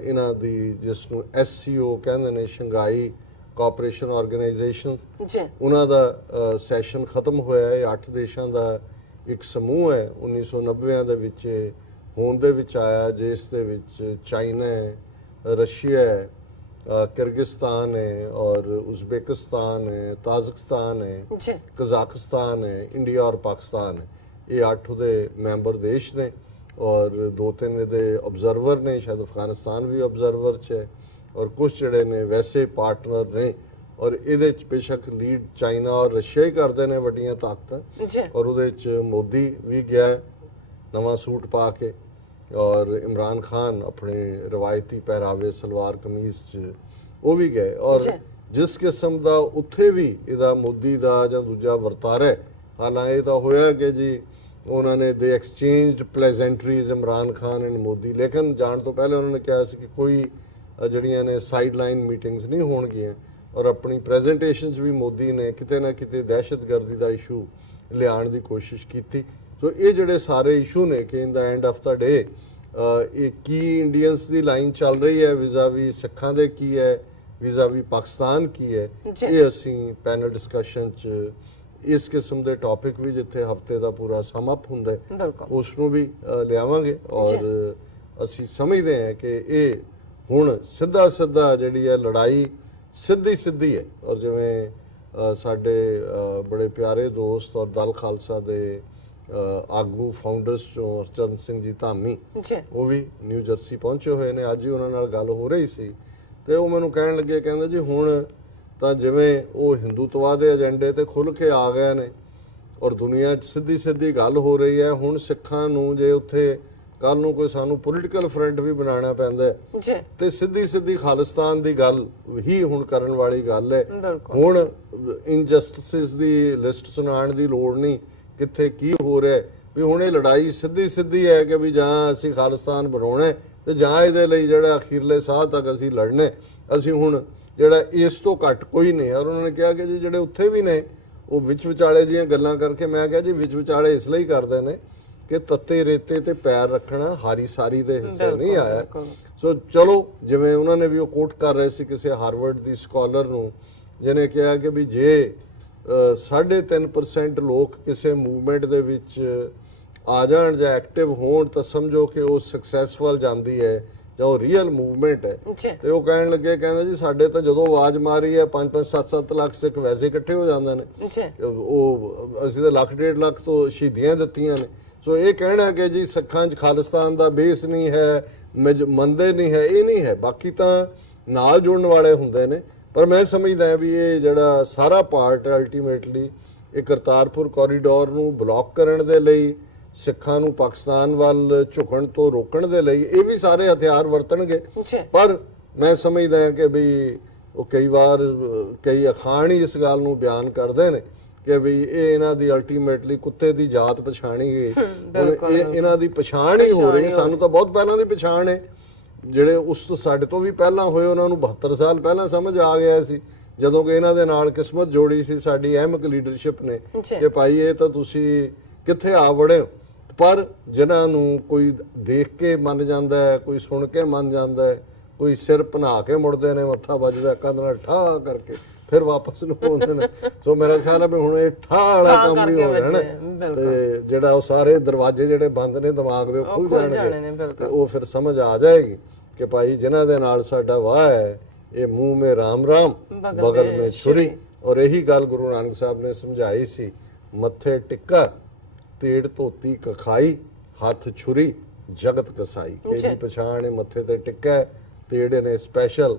ਇਹਨਾਂ ਦੀ ਜਿਸ ਨੂੰ SCO ਕਹਿੰਦੇ ਨੇ, ਸ਼ੰਘਾਈ ਕੋਆਪਰੇਸ਼ਨ ਆਰਗੇਨਾਈਜੇਸ਼ਨ, ਉਹਨਾਂ ਦਾ ਸੈਸ਼ਨ ਖਤਮ ਹੋਇਆ ਹੈ। 8 ਦੇਸ਼ਾਂ ਦਾ ਇੱਕ ਸਮੂਹ ਹੈ, 1990 ਦੇ ਵਿੱਚ ਹੋਂਦ ਦੇ ਵਿੱਚ ਆਇਆ, ਜਿਸ ਦੇ ਵਿੱਚ ਚਾਈਨਾ ਹੈ, ਰਸ਼ੀਆ ਹੈ, ਕਿਰਗਿਸਤਾਨ ਹੈ ਔਰ ਉਜ਼ਬੇਕਿਸਤਾਨ ਹੈ, ਤਾਜ਼ਿਕਸਤਾਨ ਹੈ, ਕਜ਼ਾਕਿਸਤਾਨ ਹੈ, ਇੰਡੀਆ ਔਰ ਪਾਕਿਸਤਾਨ ਹੈ। ਇਹ 8 ਦੇ ਮੈਂਬਰ ਦੇਸ਼ ਨੇ ਔਰ 2-3 ਦੇ ਆਬਜ਼ਰਵਰ ਨੇ, ਸ਼ਾਇਦ ਅਫਗਾਨਿਸਤਾਨ ਵੀ ਆਬਜ਼ਰਵਰ 'ਚ ਹੈ ਔਰ ਕੁਝ ਜਿਹੜੇ ਨੇ ਵੈਸੇ ਪਾਰਟਨਰ ਨੇ। ਔਰ ਇਹਦੇ 'ਚ ਬੇਸ਼ੱਕ ਲੀਡ ਚਾਈਨਾ ਔਰ ਰਸ਼ੀਆ ਹੀ ਕਰਦੇ ਨੇ ਵੱਡੀਆਂ ਤਾਕਤਾਂ, ਔਰ ਉਹਦੇ 'ਚ ਮੋਦੀ ਵੀ ਗਿਆ ਨਵਾਂ ਸੂਟ ਪਾ ਕੇ, ਔਰ ਇਮਰਾਨ ਖਾਨ ਆਪਣੇ ਰਵਾਇਤੀ ਪਹਿਰਾਵੇ ਸਲਵਾਰ ਕਮੀਜ਼ 'ਚ ਉਹ ਵੀ ਗਏ। ਔਰ ਜਿਸ ਕਿਸਮ ਦਾ ਉੱਥੇ ਵੀ ਇਹਦਾ ਮੋਦੀ ਦਾ ਜਾਂ ਦੂਜਾ ਵਰਤਾਰਾ, ਹਾਲਾਂਕਿ ਇਹ ਤਾਂ ਹੋਇਆ ਕਿ ਜੀ ਉਹਨਾਂ ਨੇ ਦੇ ਐਕਸਚੇਂਜਡ ਪਲੇਜ਼ੈਂਟਰੀਜ਼ ਇਮਰਾਨ ਖਾਨ ਐਂਡ ਮੋਦੀ, ਲੇਕਿਨ ਜਾਣ ਤੋਂ ਪਹਿਲੇ ਉਹਨਾਂ ਨੇ ਕਿਹਾ ਸੀ ਕਿ ਕੋਈ ਜਿਹੜੀਆਂ ਨੇ ਸਾਈਡਲਾਈਨ ਮੀਟਿੰਗਸ ਨਹੀਂ ਹੋਣਗੀਆਂ। ਔਰ ਆਪਣੀ ਪ੍ਰੈਜੈਂਟੇਸ਼ਨਸ ਵੀ ਮੋਦੀ ਨੇ ਕਿਤੇ ਨਾ ਕਿਤੇ ਦਹਿਸ਼ਤਗਰਦੀ ਦਾ ਇਸ਼ੂ ਲਿਆਉਣ ਦੀ ਕੋਸ਼ਿਸ਼ ਕੀਤੀ। ਸੋ ਇਹ ਜਿਹੜੇ ਸਾਰੇ ਇਸ਼ੂ ਨੇ ਕਿ ਇਨ ਦਾ ਐਂਡ ਆਫ ਦਾ ਡੇ ਇਹ ਕੀ ਇੰਡੀਅਨਸ ਦੀ ਲਾਈਨ ਚੱਲ ਰਹੀ ਹੈ ਵਿਜ਼ਾਵੀ ਸਿੱਖਾਂ ਦੇ ਕੀ ਹੈ, ਵਿਜ਼ਾਵੀ ਪਾਕਿਸਤਾਨ ਕੀ ਹੈ, ਇਹ ਅਸੀਂ ਪੈਨਲ ਡਿਸਕਸ਼ਨ 'ਚ ਇਸ ਕਿਸਮ ਦੇ ਟੌਪਿਕ ਵੀ ਜਿੱਥੇ ਹਫਤੇ ਦਾ ਪੂਰਾ ਸਮ ਅਪ ਹੁੰਦਾ ਉਸ ਨੂੰ ਵੀ ਲਿਆਵਾਂਗੇ। ਔਰ ਅਸੀਂ ਸਮਝਦੇ ਹਾਂ ਕਿ ਇਹ ਹੁਣ ਸਿੱਧਾ ਜਿਹੜੀ ਹੈ ਲੜਾਈ ਸਿੱਧੀ ਹੈ। ਔਰ ਜਿਵੇਂ ਸਾਡੇ ਬੜੇ ਪਿਆਰੇ ਦੋਸਤ ਔਰ ਦਲ ਖਾਲਸਾ ਦੇ ਆਗੂ ਫਾਊਂਡਰਸ ਚੋਂ ਚਰਨ ਸਿੰਘ ਜੀ ਧਾਮੀ, ਉਹ ਵੀ ਨਿਊ ਜਰਸੀ ਪਹੁੰਚੇ ਹੋਏ ਨੇ। ਅੱਜ ਹੀ ਉਹਨਾਂ ਨਾਲ ਗੱਲ ਹੋ ਰਹੀ ਸੀ ਤੇ ਉਹ ਮੈਨੂੰ ਕਹਿਣ ਲੱਗੇ, ਕਹਿੰਦੇ ਜੀ ਹੁਣ ਤਾਂ ਜਿਵੇਂ ਉਹ ਹਿੰਦੂਤਵਾ ਦੇ ਏਜੰਡੇ ਤੇ ਖੁੱਲ ਕੇ ਆ ਗਏ ਨੇ ਔਰ ਦੁਨੀਆ 'ਚ ਸਿੱਧੀ ਗੱਲ ਹੋ ਰਹੀ ਹੈ। ਹੁਣ ਸਿੱਖਾਂ ਨੂੰ ਜੇ ਉੱਥੇ ਕੱਲ ਨੂੰ ਕੋਈ ਸਾਨੂੰ ਪੋਲੀਟੀਕਲ ਫਰੰਟ ਵੀ ਬਣਾਉਣਾ ਪੈਂਦਾ ਤੇ ਸਿੱਧੀ ਖਾਲਿਸਤਾਨ ਦੀ ਗੱਲ ਹੀ ਹੁਣ ਕਰਨ ਵਾਲੀ ਗੱਲ ਹੈ। ਹੁਣ ਇਨਜਸਟਿਸਿਸ ਦੀ ਲਿਸਟ ਸੁਣਾਉਣ ਦੀ ਲੋੜ ਨਹੀਂ, ਕਿੱਥੇ ਕੀ ਹੋ ਰਿਹਾ ਵੀ ਹੁਣ ਇਹ ਲੜਾਈ ਸਿੱਧੀ ਹੈ ਕਿ ਵੀ ਜਾਂ ਅਸੀਂ ਖਾਲਿਸਤਾਨ ਬਣਾਉਣਾ ਤੇ ਜਾਂ ਇਹਦੇ ਲਈ ਜਿਹੜਾ ਅਖੀਰਲੇ ਸਾਹ ਤੱਕ ਅਸੀਂ ਲੜਨਾ। ਅਸੀਂ ਹੁਣ ਜਿਹੜਾ ਇਸ ਤੋਂ ਘੱਟ ਕੋਈ ਨਹੀਂ। ਔਰ ਉਹਨਾਂ ਨੇ ਕਿਹਾ ਕਿ ਜੀ ਜਿਹੜੇ ਉੱਥੇ ਵੀ ਨੇ ਉਹ ਵਿੱਚ ਵਿਚਾਲੇ ਦੀਆਂ ਗੱਲਾਂ ਕਰਕੇ, ਮੈਂ ਕਿਹਾ ਜੀ ਵਿੱਚ ਵਿਚਾਲੇ ਇਸ ਲਈ ਕਰਦੇ ਨੇ ਕਿ ਤੱਤੇ ਰੇਤੇ ਤੇ ਪੈਰ ਰੱਖਣਾ ਹਾਰੀ ਸਾਰੀ ਦੇ ਹਿੱਸੇ ਨਹੀਂ ਆਇਆ। ਸੋ ਚਲੋ, ਜਿਵੇਂ ਉਹਨਾਂ ਨੇ ਵੀ ਉਹ ਕੋਟ ਕਰ ਰਹੇ ਸੀ ਕਿਸੇ ਹਾਰਵਰਡ ਦੀ ਸਕਾਲਰ ਨੂੰ, ਜਿਹਨੇ ਕਿਹਾ ਕਿ ਵੀ ਜੇ 3.5% ਲੋਕ ਕਿਸੇ ਮੂਵਮੈਂਟ ਦੇ ਵਿੱਚ ਆ ਜਾਣ ਜਾਂ ਐਕਟਿਵ ਹੋਣ ਤਾਂ ਸਮਝੋ ਕਿ ਉਹ ਸਕਸੈਸਫੁਲ ਜਾਂਦੀ ਹੈ ਜਾਂ ਉਹ ਰੀਅਲ ਮੂਵਮੈਂਟ ਹੈ। ਅੱਛਾ ਤੇ ਉਹ ਕਹਿਣ ਲੱਗੇ, ਕਹਿੰਦੇ ਜੀ ਸਾਡੇ ਤਾਂ ਜਦੋਂ ਆਵਾਜ਼ ਮਾਰੀ ਹੈ 5-5 7-7 ਲੱਖ ਸਿੱਖ ਵੈਸੇ ਇਕੱਠੇ ਹੋ ਜਾਂਦੇ ਨੇ, ਅੱਛਾ ਉਹ ਅਸੀਂ ਤਾਂ 1.5 ਲੱਖ ਤੋਂ ਸ਼ਹੀਦੀਆਂ ਦਿੱਤੀਆਂ ਨੇ। ਸੋ ਇਹ ਕਹਿਣਾ ਕਿ ਜੀ ਸਿੱਖਾਂ 'ਚ ਖਾਲਿਸਤਾਨ ਦਾ ਬੇਸ ਨਹੀਂ ਹੈ, ਮੰਨਦੇ ਨਹੀਂ ਹੈ, ਇਹ ਨਹੀਂ ਹੈ। ਬਾਕੀ ਤਾਂ ਨਾਲ ਜੁੜਨ ਵਾਲੇ ਹੁੰਦੇ ਨੇ, ਪਰ ਮੈਂ ਸਮਝਦਾ ਵੀ ਇਹ ਜਿਹੜਾ ਸਾਰਾ ਪਾਰਟ ਅਲਟੀਮੇਟਲੀ ਇਹ ਕਰਤਾਰਪੁਰ ਕੋਰੀਡੋਰ ਨੂੰ ਬਲੌਕ ਕਰਨ ਦੇ ਲਈ, ਸਿੱਖਾਂ ਨੂੰ ਪਾਕਿਸਤਾਨ ਵੱਲ ਝੁਕਣ ਤੋਂ ਰੋਕਣ ਦੇ ਲਈ ਇਹ ਵੀ ਸਾਰੇ ਹਥਿਆਰ ਵਰਤਣਗੇ। ਅੱਛਾ ਪਰ ਮੈਂ ਸਮਝਦਾ ਹਾਂ ਕਿ ਵੀ ਉਹ ਕਈ ਵਾਰ ਕਈ ਅਖਾਣ ਹੀ ਇਸ ਗੱਲ ਨੂੰ ਬਿਆਨ ਕਰਦੇ ਨੇ ਕਿ ਵੀ ਇਹ ਇਹਨਾਂ ਦੀ ਅਲਟੀਮੇਟਲੀ ਕੁੱਤੇ ਦੀ ਜਾਤ ਪਛਾਣੀ ਗਈ। ਹੁਣ ਇਹ ਇਹਨਾਂ ਦੀ ਪਛਾਣ ਹੀ ਹੋ ਰਹੀ ਹੈ। ਸਾਨੂੰ ਤਾਂ ਬਹੁਤ ਪਹਿਲਾਂ ਦੀ ਪਛਾਣ ਹੈ। ਜਿਹੜੇ ਉਸ ਤੋਂ ਸਾਡੇ ਤੋਂ ਵੀ ਪਹਿਲਾਂ ਹੋਏ ਉਹਨਾਂ ਨੂੰ 72 ਸਾਲ ਪਹਿਲਾਂ ਸਮਝ ਆ ਗਿਆ ਸੀ, ਜਦੋਂ ਕਿ ਇਹਨਾਂ ਦੇ ਨਾਲ ਕਿਸਮਤ ਜੋੜੀ ਸੀ ਸਾਡੀ ਅਹਿਮਕ ਲੀਡਰਸ਼ਿਪ ਨੇ ਕਿ ਭਾਈ ਇਹ ਤਾਂ ਤੁਸੀਂ ਕਿੱਥੇ ਆ ਵੜੇ ਹੋ। ਪਰ ਜਿਨ੍ਹਾਂ ਨੂੰ ਕੋਈ ਦੇਖ ਕੇ ਮੰਨ ਜਾਂਦਾ ਹੈ, ਕੋਈ ਸੁਣ ਕੇ ਮੰਨ ਜਾਂਦਾ ਹੈ, ਕੋਈ ਸਿਰ ਬਣਾ ਕੇ ਮੁੜਦੇ ਨੇ, ਮੱਥਾ ਵੱਜਦਾ ਕੰਧ ਨਾਲ ਠਾ ਕਰਕੇ ਫਿਰ ਵਾਪਸ ਨੂੰ ਆਉਂਦੇ ਨੇ। ਸੋ ਮੇਰਾ ਖਿਆਲ ਹੈ ਵੀ ਹੁਣ ਇਹ ਠਾ ਵਾਲਾ ਕੰਮ ਵੀ ਹੋ ਗਿਆ ਨਾ, ਤੇ ਜਿਹੜਾ ਉਹ ਸਾਰੇ ਦਰਵਾਜ਼ੇ ਜਿਹੜੇ ਬੰਦ ਨੇ ਦਿਮਾਗ ਦੇ ਖੁੱਲ ਜਾਣਗੇ ਤੇ ਉਹ ਫਿਰ ਸਮਝ ਆ ਜਾਏਗੀ ਕਿ ਭਾਈ ਜਿਨ੍ਹਾਂ ਦੇ ਨਾਲ ਸਾਡਾ ਵਾਹ ਹੈ ਇਹ ਮੂੰਹ ਮੇ ਰਾਮ ਰਾਮ ਬਗਲ ਮੇ ਛੁਰੀ। ਔਰ ਇਹੀ ਗੱਲ ਗੁਰੂ ਨਾਨਕ ਸਾਹਿਬ ਨੇ ਸਮਝਾਈ ਸੀ, ਮੱਥੇ ਟਿੱਕਾ ਤੇੜ ਧੋਤੀ ਕਖਾਈ, ਹੱਥ ਛੁਰੀ ਜਗਤ ਕਸਾਈ। ਇਹਦੀ ਪਛਾਣ ਹੈ, ਮੱਥੇ ਤੇ ਟਿੱਕਾ, ਤੇੜੇ ਨੇ ਸਪੈਸ਼ਲ,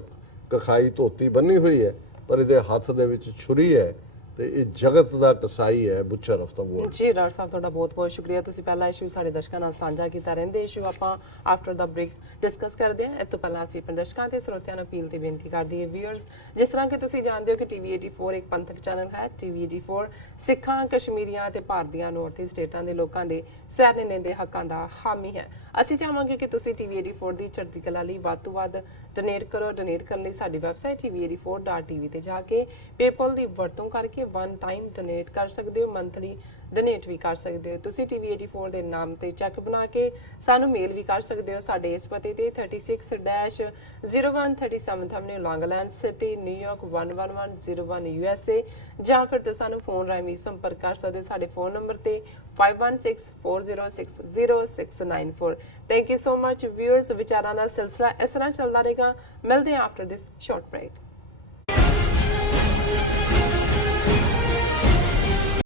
ਕਖਾਈ ਧੋਤੀ ਬੰਨੀ ਹੋਈ ਹੈ, ਪਰ ਇਹਦੇ ਹੱਥ ਦੇ ਵਿੱਚ ਛੁਰੀ ਹੈ ਤੇ ਇਹ ਜਗਤ ਦਾ ਕਸਾਈ ਹੈ, ਬੁੱਚਰ ਆਫ ਦਾ ਵਰਲਡ। ਜੀ ਡਾਕਟਰ ਸਾਹਿਬ ਤੁਹਾਡਾ ਬਹੁਤ ਬਹੁਤ ਸ਼ੁਕਰੀਆ। ਤੁਸੀਂ ਪਹਿਲਾ ਇਸ਼ੂ ਸਾਡੇ ਦਰਸ਼ਕਾਂ ਨਾਲ ਸਾਂਝਾ ਕੀਤਾ। ਰਹਿੰਦੇ ਇਸ਼ੂ ਆਪਾਂ ਆਫਟਰ ਦਾ ਬ੍ਰੇਕ ਡਿਸਕਸ ਕਰਦੇ ਹਾਂ। ਇਸ ਤੋਂ ਪਹਿਲਾਂ ਅਸੀਂ ਆਪਣੇ ਦਰਸ਼ਕਾਂ ਤੇ ਸਰੋਤਿਆਂ ਨੂੰ ਅਪੀਲ ਤੇ ਬੇਨਤੀ ਕਰਦੇ ਹਾਂ ਵੀਅਰਸ, ਜਿਸ ਤਰ੍ਹਾਂ ਕਿ ਤੁਸੀਂ ਜਾਣਦੇ ਹੋ ਕਿ ਟੀਵੀ 84 ਇੱਕ ਪੰਥਕ ਚੈਨਲ ਹੈ। ਟੀਵੀ 84 ਸਿੱਖਾਂ, ਕਸ਼ਮੀਰੀਆਂ ਤੇ ਭਾਰਤੀਆਂ ਨਾਰਥ ਈਸਟ ਸਟੇਟਾਂ ਦੇ ਲੋਕਾਂ ਦੇ ਸਵੈ-ਨਿਰਣੇ ਦੇ ਹੱਕਾਂ ਦਾ ਹਾਮੀ ਹੈ। ਅਸੀਂ ਚਾਹਾਂਗੇ ਕਿ ਤੁਸੀਂ ਟੀਵੀ 84 ਦੀ ਚੜ੍ਹਦੀ ਕਲਾ ਲਈ ਵੱਧ ਤੋਂ ਵੱਧ ਡੋਨੇਟ ਕਰੋ। ਡੋਨੇਟ ਕਰਨ ਲਈ ਸਾਡੀ ਵੈਬਸਾਈਟ tv84.tv ਤੇ ਜਾ ਕੇ ਪੇਪਲ ਦੀ ਵਰਤੋਂ ਕਰਕੇ ਵਨ ਟਾਈਮ ਡੋਨੇਟ ਕਰ ਸਕਦੇ ਹੋ, ਮੰਥਲੀ ਡੋਨੇਟ ਵੀ ਕਰ ਸਕਦੇ ਹੋ। ਤੁਸੀਂ ਟੀਵੀ 84 ਦੇ ਨਾਮ ਤੇ ਚੈੱਕ ਬਣਾ ਕੇ ਸਾਨੂੰ ਮੇਲ ਵੀ ਕਰ ਸਕਦੇ ਹੋ ਸਾਡੇ ਇਸ ਪਤੇ ਤੇ 36-0137 ਐਵਨਿਊ ਲੌਂਗਲੈਂਡ ਸਿਟੀ, ਨਿਊਯਾਰਕ 11101 USA, ਜਾਂ ਫਿਰ ਤੁਸੀਂ ਸਾਨੂੰ ਫੋਨ ਰਾਹੀਂ ਵੀ ਸੰਪਰਕ ਕਰ ਸਕਦੇ ਹੋ ਸਾਡੇ ਫੋਨ ਨੰਬਰ ਤੇ 5164060694। Thank you so much viewers. ਵਿਚਾਰਾਂ ਦਾ ਸਿਲਸਿਲਾ ਇਸ ਤਰ੍ਹਾਂ ਚੱਲਦਾ ਰਹੇਗਾ। ਮਿਲਦੇ ਹਾਂ ਆਫਟਰ ਦਿਸ ਸ਼ਾਰਟ ਬ੍ਰੇਕ।